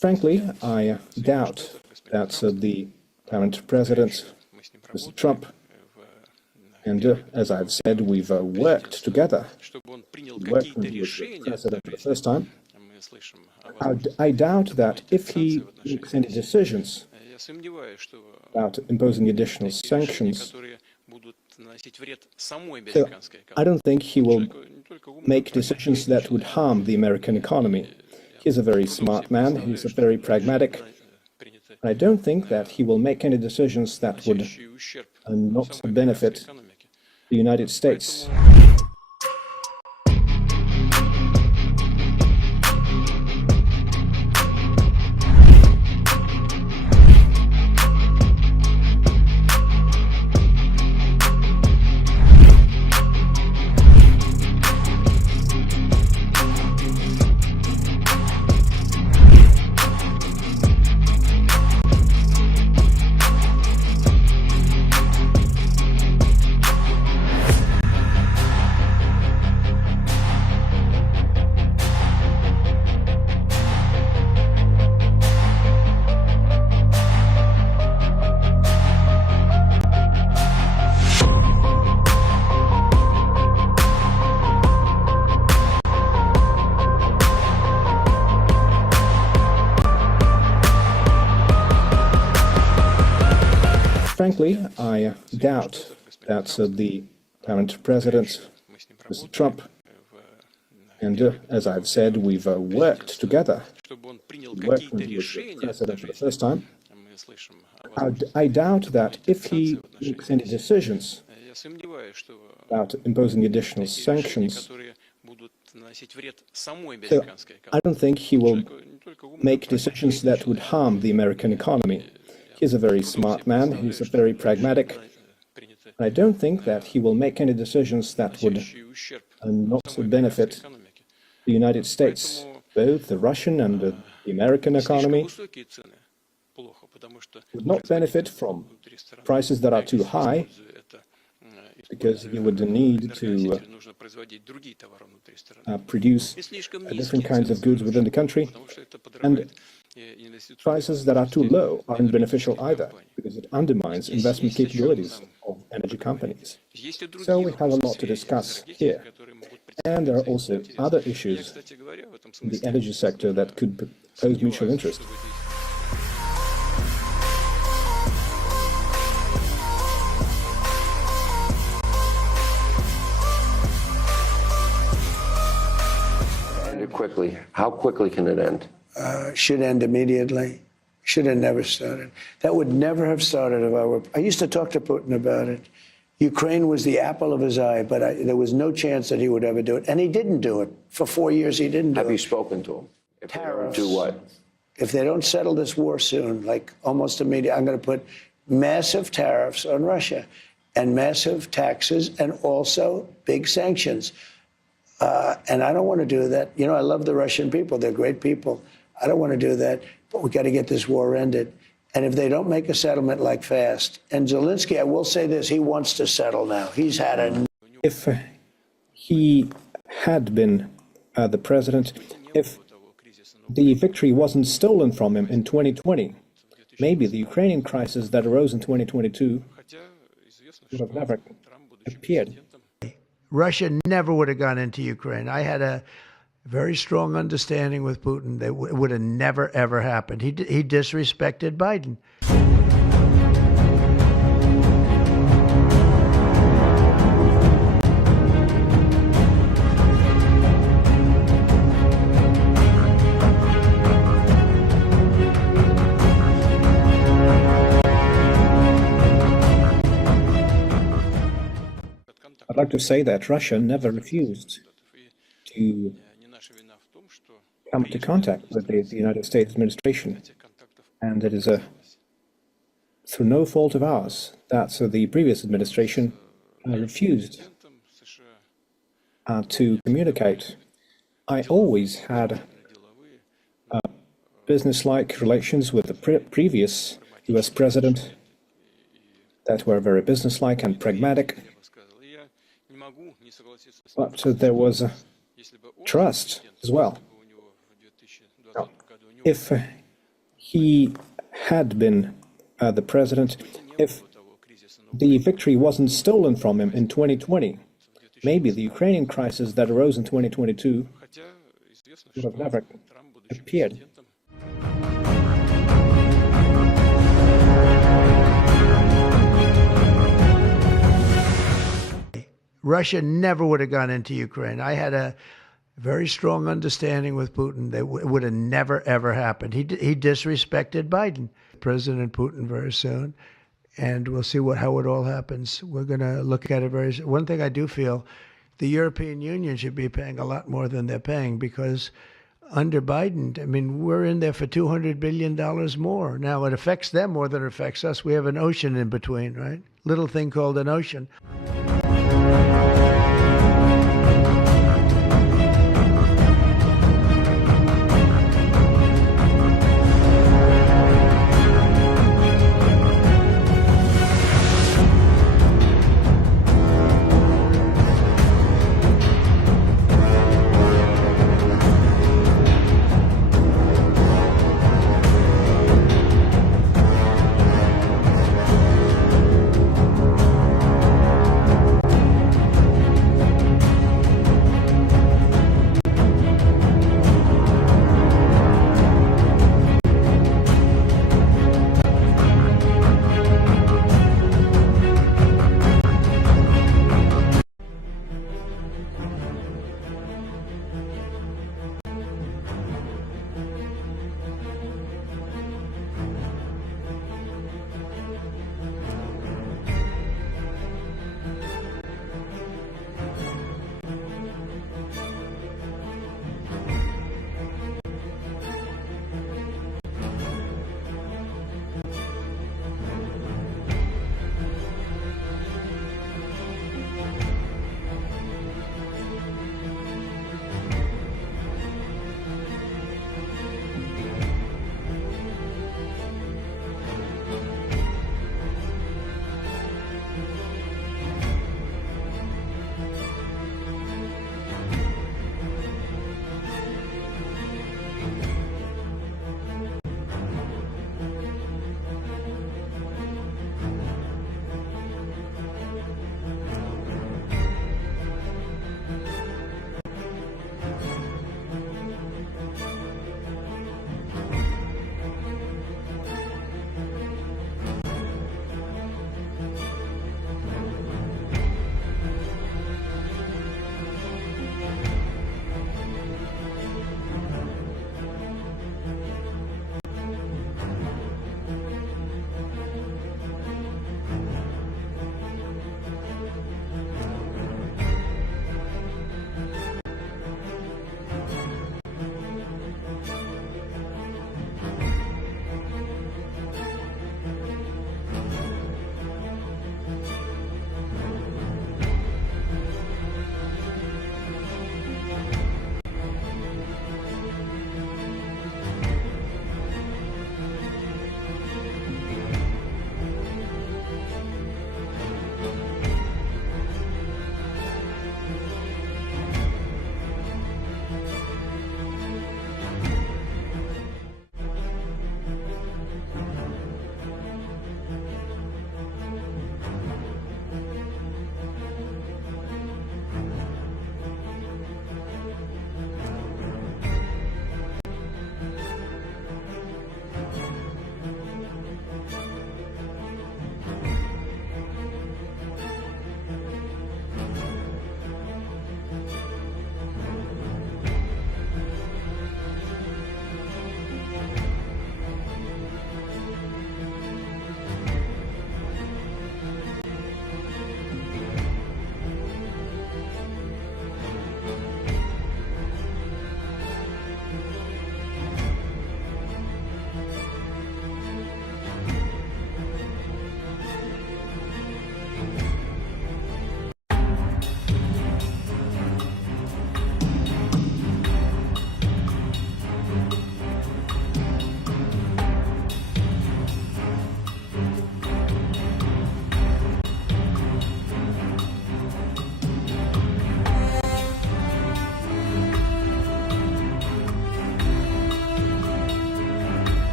Frankly, I doubt that the current president, Mr. Trump, and as I've said, we've worked together. We worked when he was the president for the first time. I doubt that if he makes any decisions about imposing additional sanctions, so I don't think he will make decisions that would harm the American economy. He's a very smart man, he's a very pragmatic. I don't think that he will make any decisions that would not benefit the United States. Frankly, I doubt that the current president, Mr. Trump, and as I've said, we've worked together. We worked when he was the president for the first time. I doubt that if he makes any decisions about imposing additional sanctions, so I don't think he will make decisions that would harm the American economy. He's a very smart man, he's a very pragmatic. I don't think that he will make any decisions that would not benefit the United States, both the Russian and the American economy. Would not benefit from prices that are too high, because you would need to produce different kinds of goods within the country, and prices that are too low aren't beneficial either, because it undermines investment capabilities of energy companies. So we have a lot to discuss here. And there are also other issues in the energy sector that could pose mutual interest. Quickly. How quickly can it end? Should end immediately. Should have never started. That would never have started if I were. I used to talk to Putin about it. Ukraine was the apple of his eye, but there was no chance that he would ever do it. And he didn't do it. For 4 years, he didn't do it. Have you spoken to him? Tariffs. Do what? If they don't settle this war soon, like almost immediately, I'm going to put massive tariffs on Russia and massive taxes and also big sanctions. And I don't want to do that. You know, I love the Russian people. They're great people. I don't want to do that. But we got to get this war ended. And if they don't make a settlement like fast, and Zelensky, I will say this, he wants to settle now. He's had a... If he had been the president, if the victory wasn't stolen from him in 2020, maybe the Ukrainian crisis that arose in 2022 would have never appeared. Russia never would have gone into Ukraine. I had a very strong understanding with Putin that it would have never, ever happened. He disrespected Biden. I'd like to say that Russia never refused to come into contact with the United States administration. And it is through no fault of ours that the previous administration refused to communicate. I always had business-like relations with the previous US president that were very business-like and pragmatic. But there was trust as well. Now, if he had been the president, if the victory wasn't stolen from him in 2020, maybe the Ukrainian crisis that arose in 2022 would have never appeared. Russia never would have gone into Ukraine. I had a very strong understanding with Putin that it would have never, ever happened. He disrespected Biden. President Putin very soon, and we'll see how it all happens. We're going to look at it very soon. One thing I do feel, the European Union should be paying a lot more than they're paying, because under Biden, I mean, we're in there for $200 billion more. Now, it affects them more than it affects us. We have an ocean in between, right? Little thing called an ocean.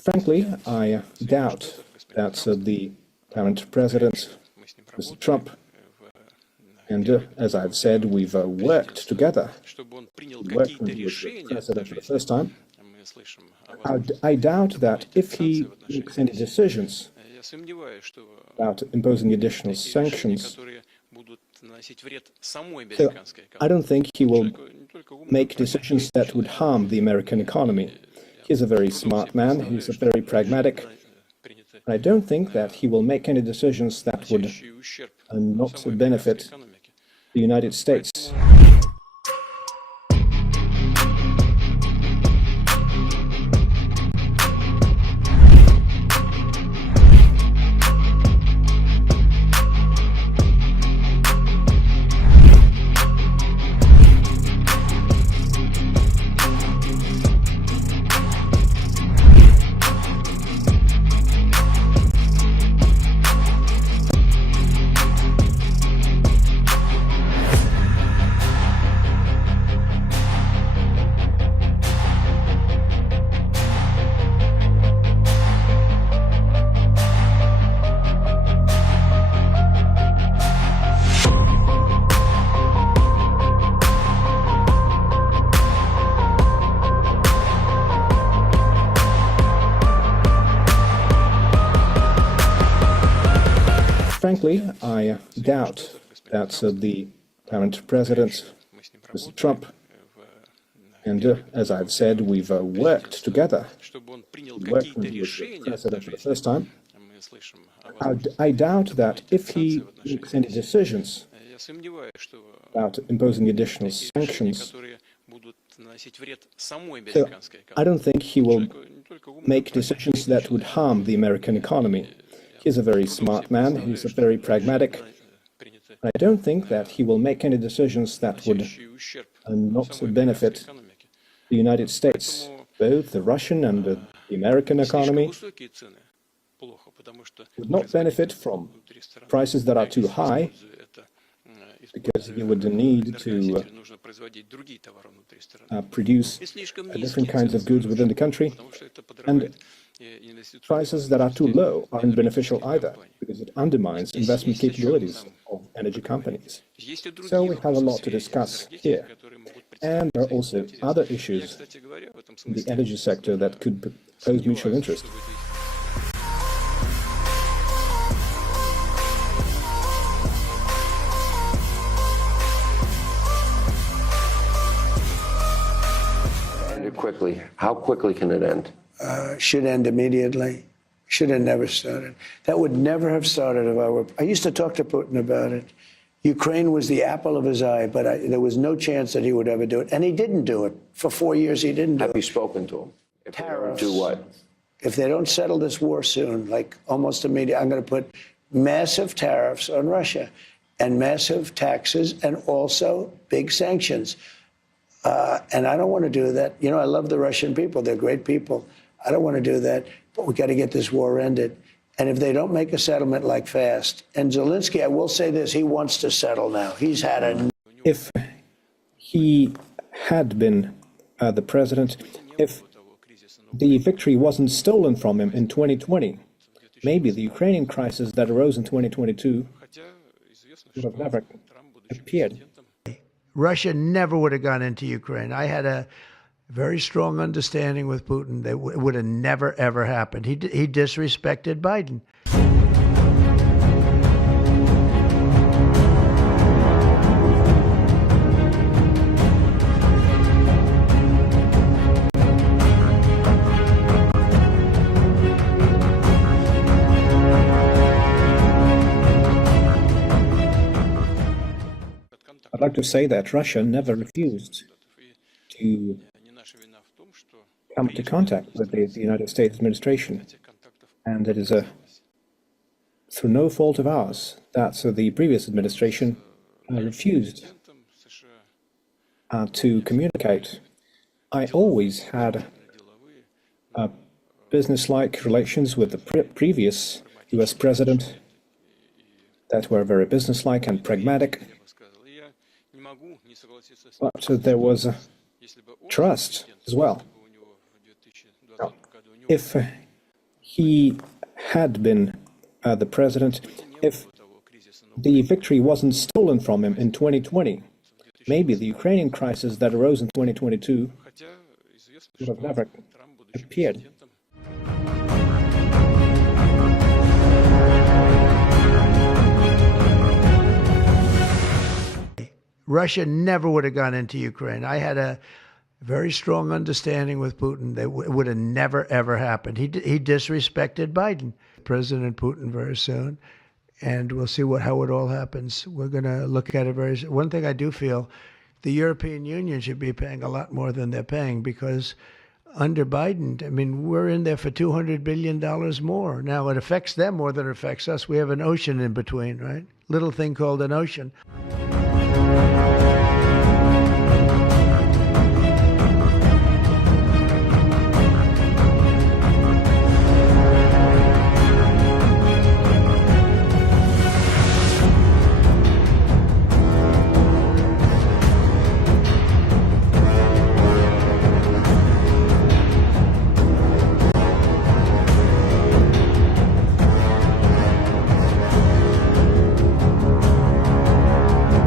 Frankly, I doubt that the current president, Mr. Trump, and as I've said, we've worked together. We worked when he was the president for the first time. I doubt that if he makes any decisions about imposing additional sanctions, so I don't think he will make decisions that would harm the American economy. He's a very smart man, he's a very pragmatic. I don't think that he will make any decisions that would not benefit the United States. Frankly, I doubt that the current president, Mr. Trump, and as I've said, we've worked together. We worked when he was the president for the first time. I doubt that if he makes any decisions about imposing additional sanctions, so I don't think he will make decisions that would harm the American economy. He's a very smart man, he's a very pragmatic. I don't think that he will make any decisions that would not benefit the United States, both the Russian and the American economy. Would not benefit from prices that are too high, because he would need to produce different kinds of goods within the country, and prices that are too low aren't beneficial either, because it undermines investment capabilities of energy companies. So we have a lot to discuss here. And there are also other issues in the energy sector that could pose mutual interest. Quickly. How quickly can it end? Should end immediately. Should have never started. That would never have started if I were. I used to talk to Putin about it. Ukraine was the apple of his eye, but there was no chance that he would ever do it. And he didn't do it. For 4 years, he didn't do it. Have you spoken to him? If Tariffs. Do what? If they don't settle this war soon, like almost immediately, I'm going to put massive tariffs on Russia and massive taxes and also big sanctions. And I don't want to do that. You know, I love the Russian people. They're great people. I don't want to do that. But we got to get this war ended. And if they don't make a settlement like fast, and Zelensky, I will say this, he wants to settle now. He's had a... If he had been the president, if the victory wasn't stolen from him in 2020, maybe the Ukrainian crisis that arose in 2022 would have never appeared. Russia never would have gone into Ukraine. I had a very strong understanding with Putin that it would have never, ever happened. He disrespected Biden. I'd like to say that Russia never refused to come into contact with the United States administration. And it is through no fault of ours that the previous administration refused to communicate. I always had business-like relations with the previous US president that were very business-like and pragmatic. But there was trust as well. Now, if he had been the president, if the victory wasn't stolen from him in 2020, maybe the Ukrainian crisis that arose in 2022 would have never appeared. Russia never would have gone into Ukraine. I had a very strong understanding with Putin that it would have never, ever happened. He disrespected Biden, President Putin, very soon. And we'll see how it all happens. We're going to look at it very soon. One thing I do feel, the European Union should be paying a lot more than they're paying, because under Biden, I mean, we're in there for $200 billion more. Now, it affects them more than it affects us. We have an ocean in between, right? Little thing called an ocean.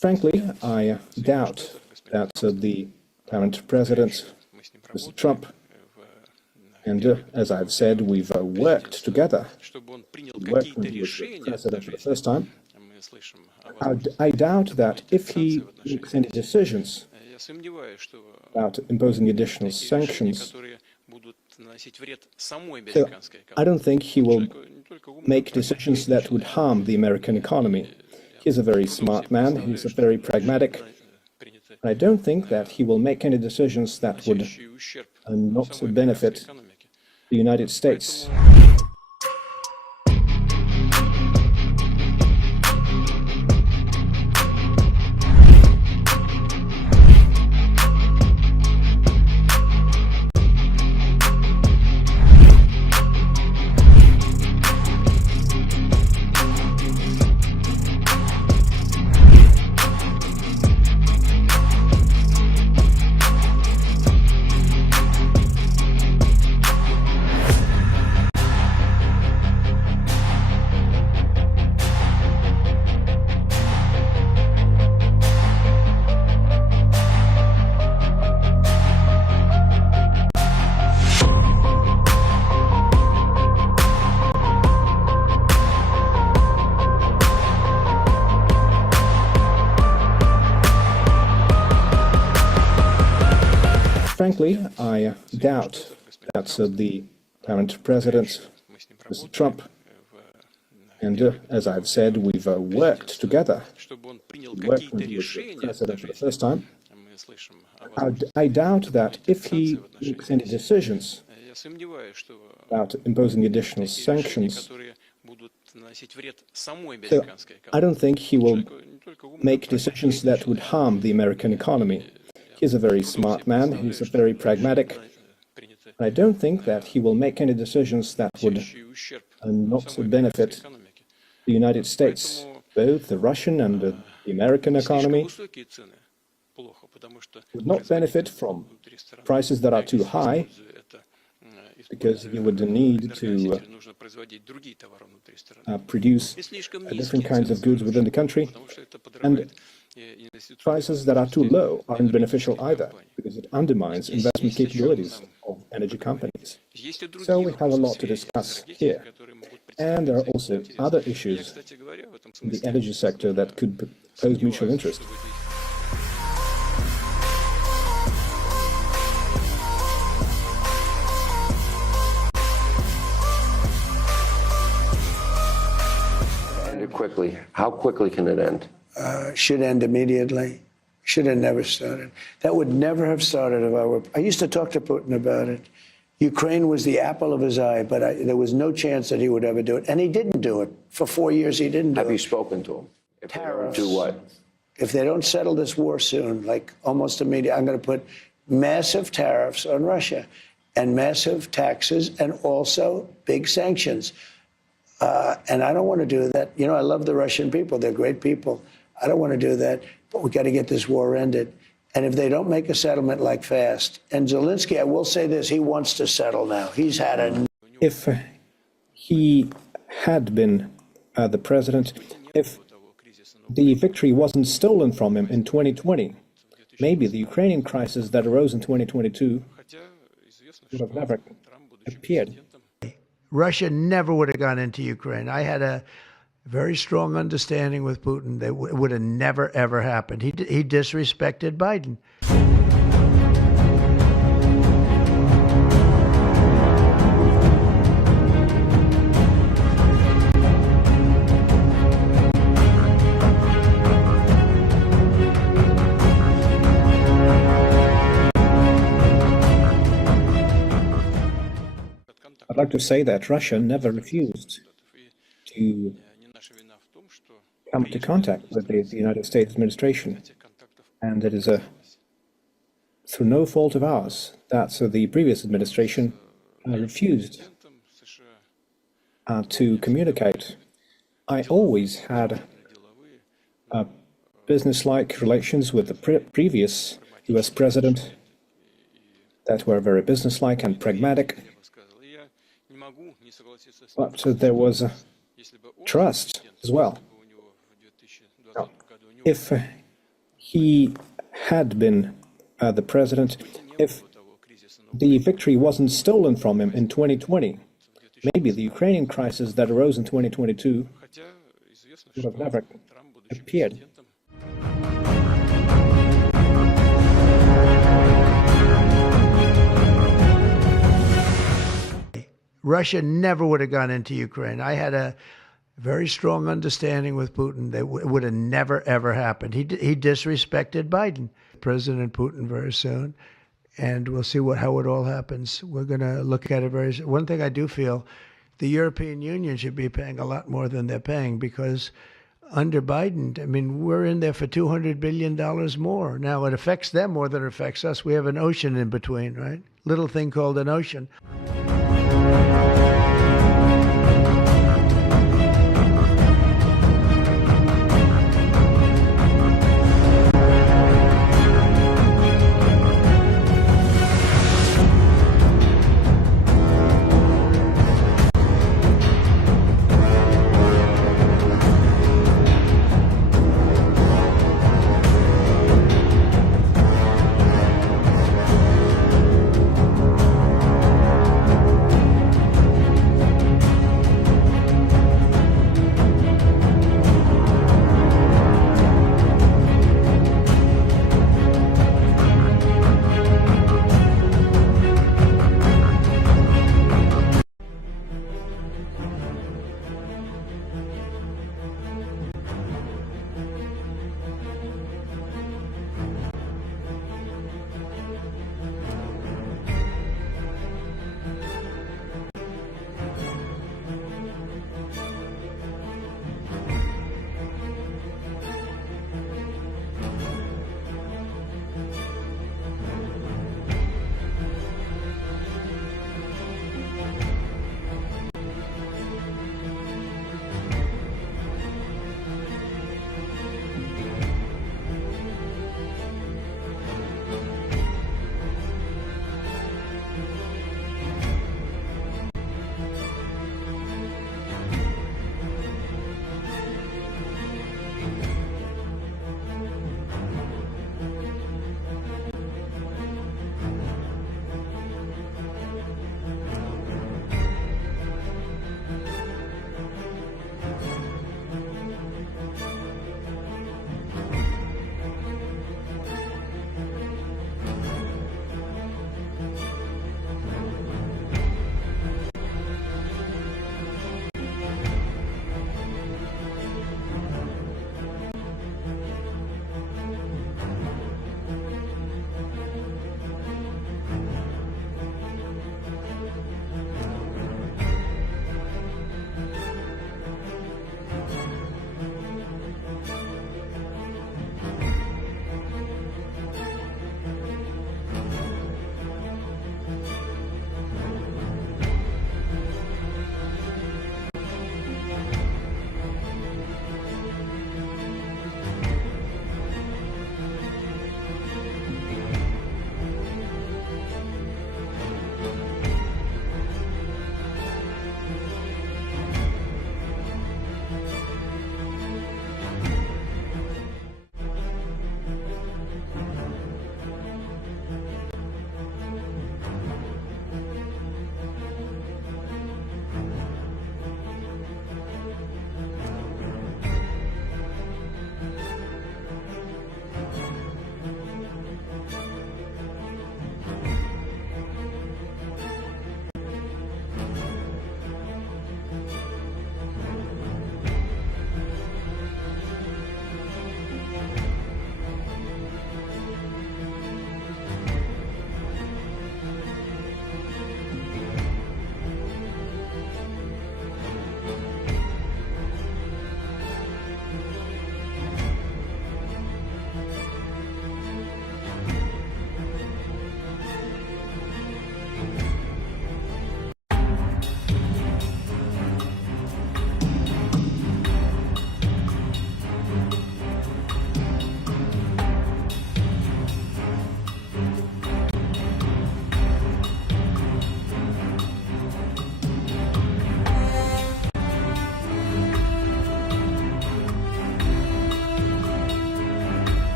Frankly, I doubt that the current president, Mr. Trump, and as I've said, we've worked together. We worked when he was the president for the first time. I doubt that if he makes any decisions about imposing additional sanctions, so I don't think he will make decisions that would harm the American economy. He's a very smart man, he's a very pragmatic. I don't think that he will make any decisions that would not benefit the United States. Frankly, I doubt that the current president, Mr. Trump, and as I've said, we've worked together. We worked when he was the president for the first time. I doubt that if he makes any decisions about imposing additional sanctions, so I don't think he will make decisions that would harm the American economy. He's a very smart man, he's a very pragmatic. I don't think that he will make any decisions that would not benefit the United States, both the Russian and the American economy. Would not benefit from prices that are too high, because you would need to produce different kinds of goods within the country, and prices that are too low aren't beneficial either, because it undermines investment capabilities of energy companies. So we have a lot to discuss here. And there are also other issues in the energy sector that could pose mutual interest. Quickly. How quickly can it end? Should end immediately. Should have never started. That would never have started if I were. I used to talk to Putin about it. Ukraine was the apple of his eye, but there was no chance that he would ever do it. And he didn't do it. For 4 years, he didn't do it. Have you spoken to him? If Tariffs. do what? If they don't settle this war soon, like almost immediately, I'm going to put massive tariffs on Russia and massive taxes and also big sanctions. And I don't want to do that. You know, I love the Russian people. They're great people. I don't want to do that. But we got to get this war ended. And if they don't make a settlement like fast, and Zelensky, I will say this, he wants to settle now. He's had a... If he had been the president, if the victory wasn't stolen from him in 2020, maybe the Ukrainian crisis that arose in 2022 would have never appeared. Russia never would have gone into Ukraine. I had a very strong understanding with Putin that would have never, ever happened. He disrespected Biden. I'd like to say that Russia never refused to come into contact with the United States administration. And it is through no fault of ours that the previous administration refused to communicate. I always had business-like relations with the previous US president that were very business-like and pragmatic. But there was trust as well. Now, if he had been the president, if the victory wasn't stolen from him in 2020, maybe the Ukrainian crisis that arose in 2022 would have never appeared. Russia never would have gone into Ukraine. I had a very strong understanding with Putin that it would have never, ever happened. He disrespected Biden. President Putin very soon, and we'll see how it all happens. We're going to look at it very soon. One thing I do feel, the European Union should be paying a lot more than they're paying, because under Biden, I mean, we're in there for $200 billion more. Now, it affects them more than it affects us. We have an ocean in between, right? Little thing called an ocean.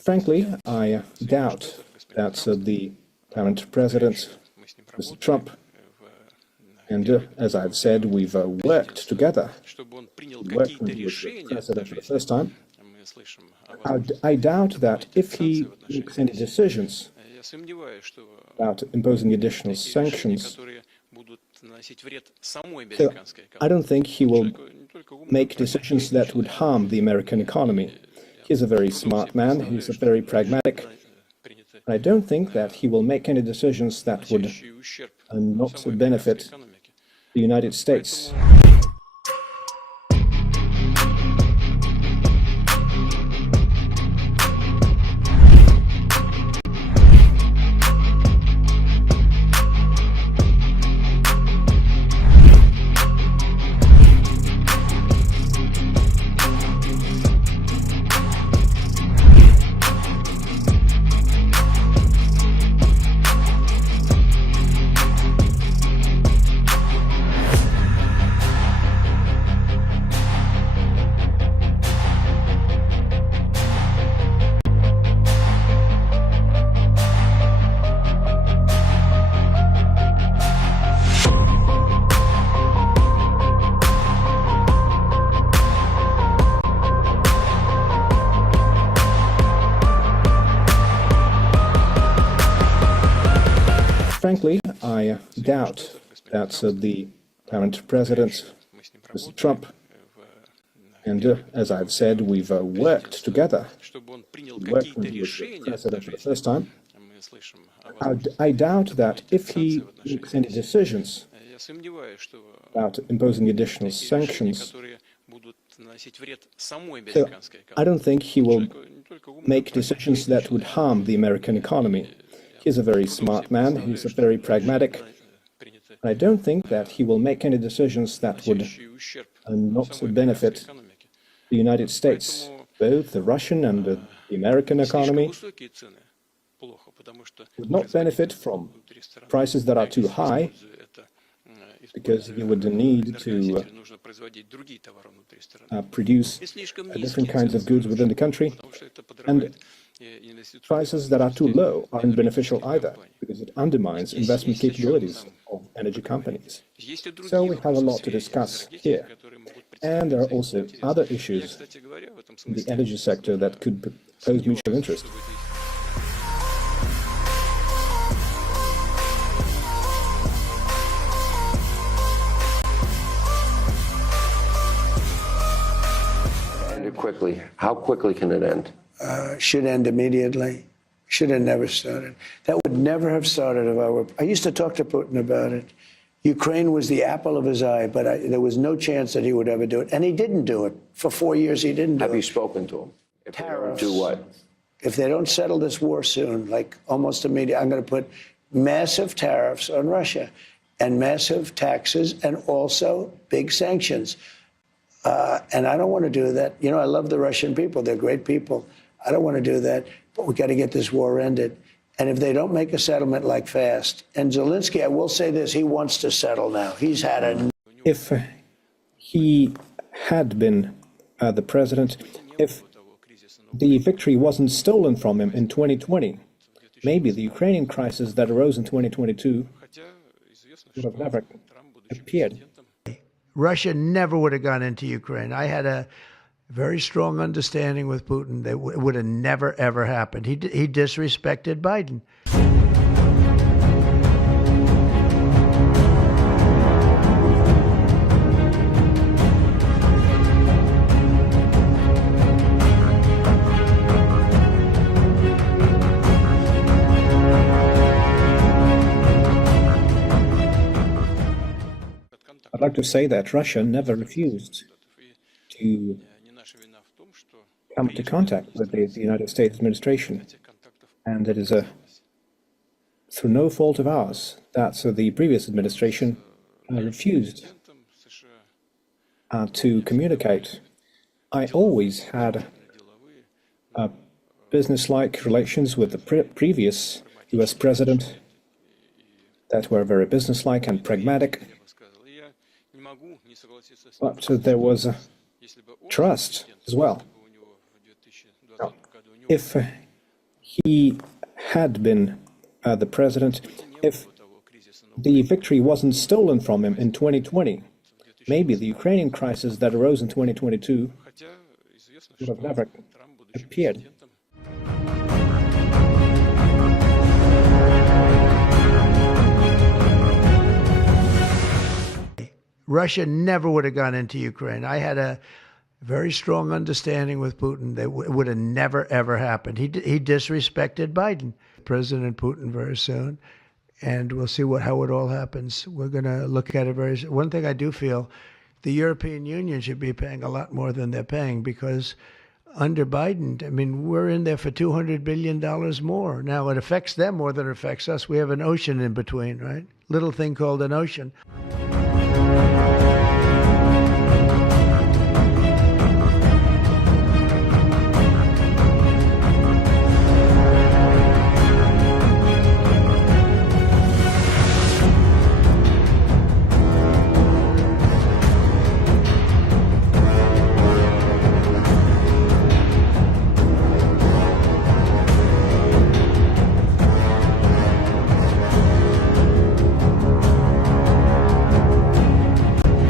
Frankly, I doubt that the current president, Mr. Trump, and as I've said, we've worked together. We worked when he was the president for the first time. I doubt that if he makes any decisions about imposing additional sanctions, so I don't think he will make decisions that would harm the American economy. He's a very smart man, he's a very pragmatic. I don't think that he will make any decisions that would not benefit the United States. Frankly, I doubt that the current president, Mr. Trump, and as I've said, we've worked together. We worked when he was the president for the first time. I doubt that if he makes any decisions about imposing additional sanctions, so I don't think he will make decisions that would harm the American economy. He's a very smart man, he's a very pragmatic. I don't think that he will make any decisions that would not benefit the United States, both the Russian and the American economy would not benefit from prices that are too high, because he would need to produce different kinds of goods within the country, and prices that are too low aren't beneficial either, because it undermines investment capabilities of energy companies. So we have a lot to discuss here. And there are also other issues in the energy sector that could pose mutual interest. Quickly. How quickly can it end? Should end immediately. Should have never started. That would never have started if I were. I used to talk to Putin about it. Ukraine was the apple of his eye, but there was no chance that he would ever do it. And he didn't do it. For 4 years, he didn't do it. Have you spoken to him? If Tariffs. Do what? If they don't settle this war soon, like almost immediately, I'm going to put massive tariffs on Russia and massive taxes and also big sanctions. And I don't want to do that. You know, I love the Russian people. They're great people. I don't want to do that. But we got to get this war ended. And if they don't make a settlement like fast, and Zelensky, I will say this, he wants to settle now. He's had a... If he had been the president, if the victory wasn't stolen from him in 2020, maybe the Ukrainian crisis that arose in 2022 would have never appeared. Russia never would have gone into Ukraine. I had a very strong understanding with Putin that it would have never, ever happened. He disrespected Biden. I'd like to say that Russia never refused to come into contact with the United States administration, and it is through no fault of ours that the previous administration refused to communicate. I always had business-like relations with the previous US president that were very businesslike and pragmatic. But there was trust as well. Now, if he had been the president, if the victory wasn't stolen from him in 2020, maybe the Ukrainian crisis that arose in 2022 would have never appeared. Russia never would have gone into Ukraine. I had a very strong understanding with Putin that it would have never, ever happened. He disrespected Biden, President Putin, very soon. And we'll see how it all happens. We're going to look at it very soon. One thing I do feel, the European Union should be paying a lot more than they're paying, because under Biden, I mean, we're in there for $200 billion more. Now, it affects them more than it affects us. We have an ocean in between, right? Little thing called an ocean.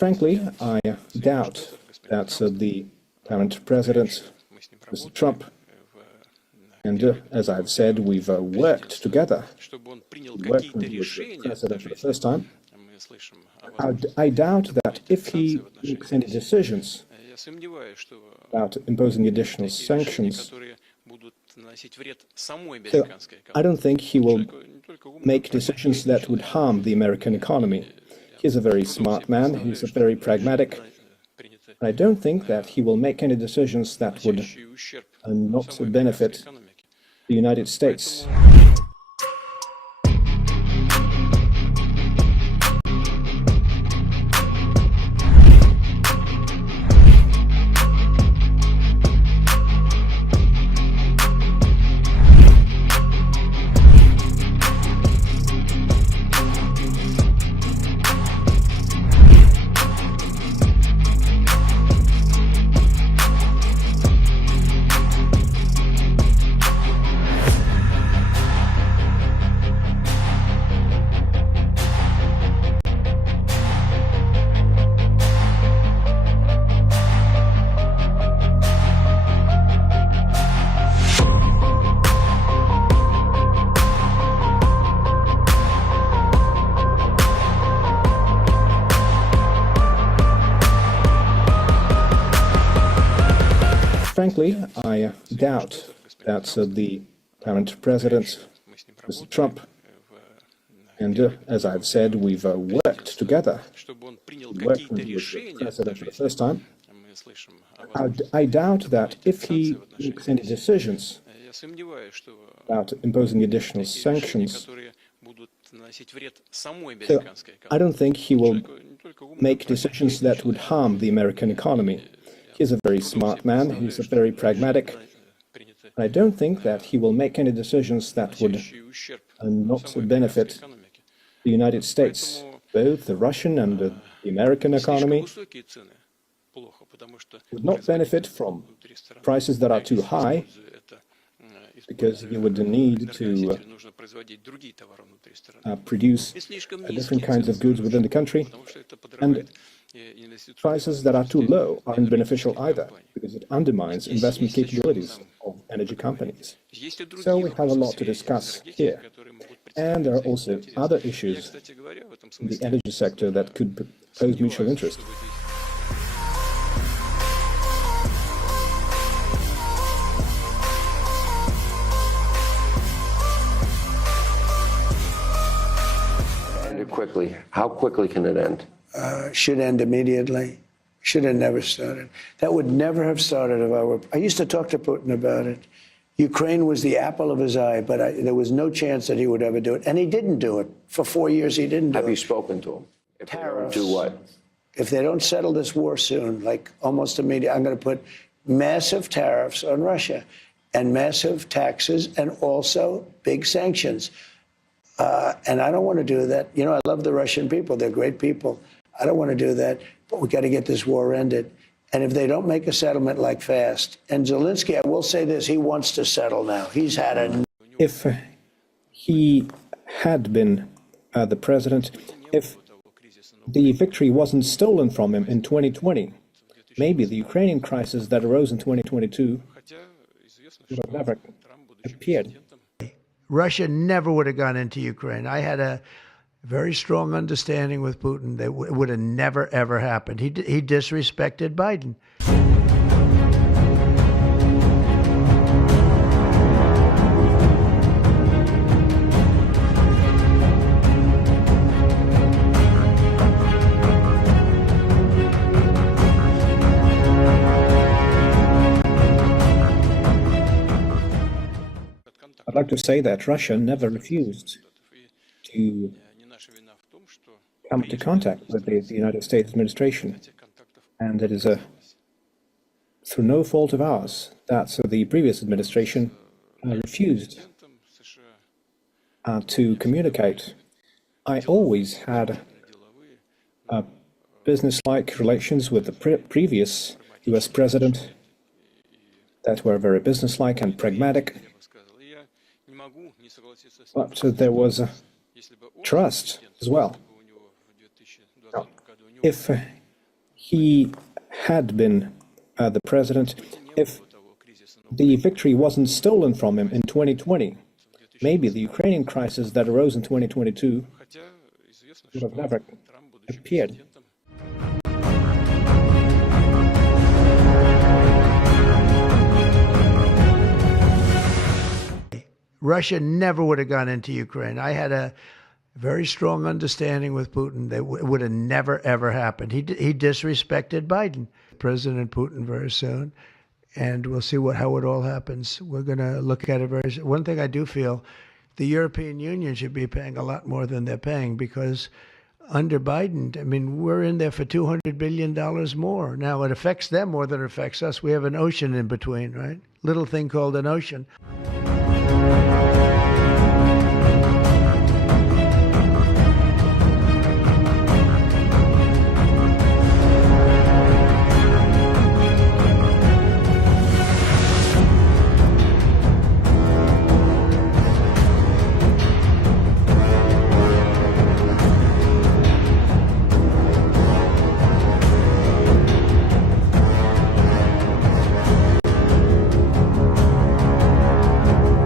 Frankly, I doubt that the current president, Mr. Trump, and as I've said, we've worked together. We worked when he was the president for the first time. I doubt that if he makes any decisions about imposing additional sanctions, so I don't think he will make decisions that would harm the American economy. He's a very smart man, he's a very pragmatic, and I don't think that he will make any decisions that would not benefit the United States. Frankly, I doubt that the current president, Mr. Trump, and as I've said, we've worked together. We worked when he was the president for the first time. I doubt that if he makes any decisions about imposing additional sanctions, so I don't think he will make decisions that would harm the American economy. He's a very smart man, he's a very pragmatic, and I don't think that he will make any decisions that would not benefit the United States, both the Russian and the American economy would not benefit from prices that are too high, because you would need to produce different kinds of goods within the country, and prices that are too low aren't beneficial either, because it undermines investment capabilities of energy companies. So we have a lot to discuss here. And there are also other issues in the energy sector that could pose mutual interest. Quickly. How quickly can it end? Should end immediately. Should have never started. That would never have started if I were. I used to talk to Putin about it. Ukraine was the apple of his eye, but there was no chance that he would ever do it. And he didn't do it. For 4 years, he didn't do it. Have you spoken to him? If Tariffs. do what? If they don't settle this war soon, like almost immediately, I'm going to put massive tariffs on Russia and massive taxes and also big sanctions. And I don't want to do that. You know, I love the Russian people. They're great people. I don't want to do that. But we got to get this war ended. And if they don't make a settlement like fast, and Zelensky, I will say this, he wants to settle now. He's had a... If he had been the president, if the victory wasn't stolen from him in 2020, maybe the Ukrainian crisis that arose in 2022 would have never appeared. Russia never would have gone into Ukraine. I had a very strong understanding with Putin that it would have never, ever happened. He disrespected Biden. I'd like to say that Russia never refused to come into contact with the United States administration, and it is through no fault of ours that the previous administration refused to communicate. I always had business-like relations with the previous US president that were very businesslike and pragmatic. But there was trust as well. Now, if he had been the president if the victory wasn't stolen from him in 2020. Maybe the Ukrainian crisis that arose in 2022 would have never appeared. Russia never would have gone into Ukraine. I had a very strong understanding with Putin that it would have never, ever happened. He disrespected Biden, President Putin, very soon. And we'll see how it all happens. We're going to look at it very soon. One thing I do feel, the European Union should be paying a lot more than they're paying, because under Biden, I mean, we're in there for $200 billion more. Now, it affects them more than it affects us. We have an ocean in between, right? Little thing called an ocean.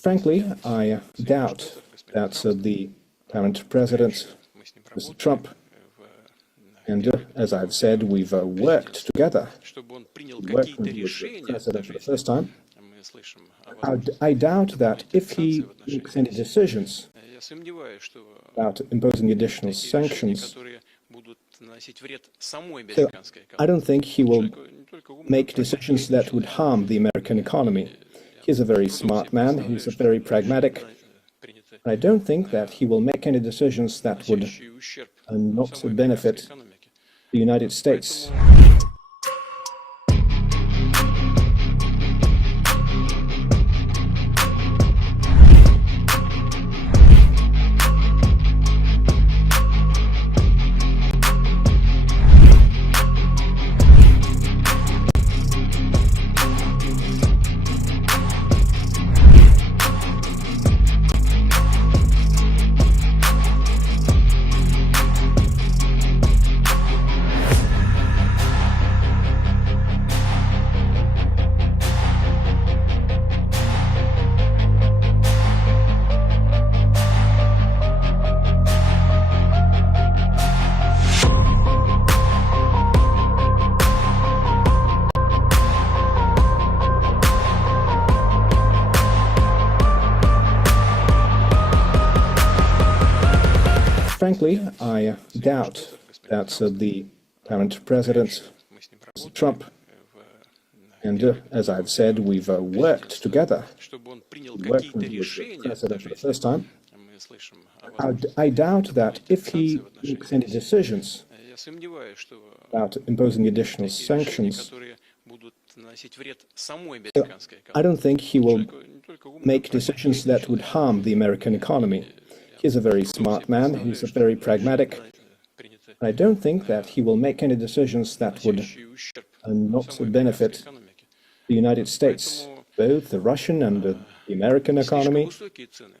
Frankly, I doubt that the current president, Mr. Trump, and as I've said, we've worked together. We worked when he was the president for the first time. I doubt that if he makes any decisions about imposing additional sanctions, so I don't think he will make decisions that would harm the American economy. He's a very smart man, he's a very pragmatic. I don't think that he will make any decisions that would not benefit the United States. Frankly, I doubt that the current president, Mr. Trump, and as I've said, we've worked together. We worked when he was the president for the first time. I doubt that if he makes any decisions about imposing additional sanctions, so I don't think he will make decisions that would harm the American economy. He's a very smart man, he's a very pragmatic. I don't think that he will make any decisions that would not benefit the United States, both the Russian and the American economy.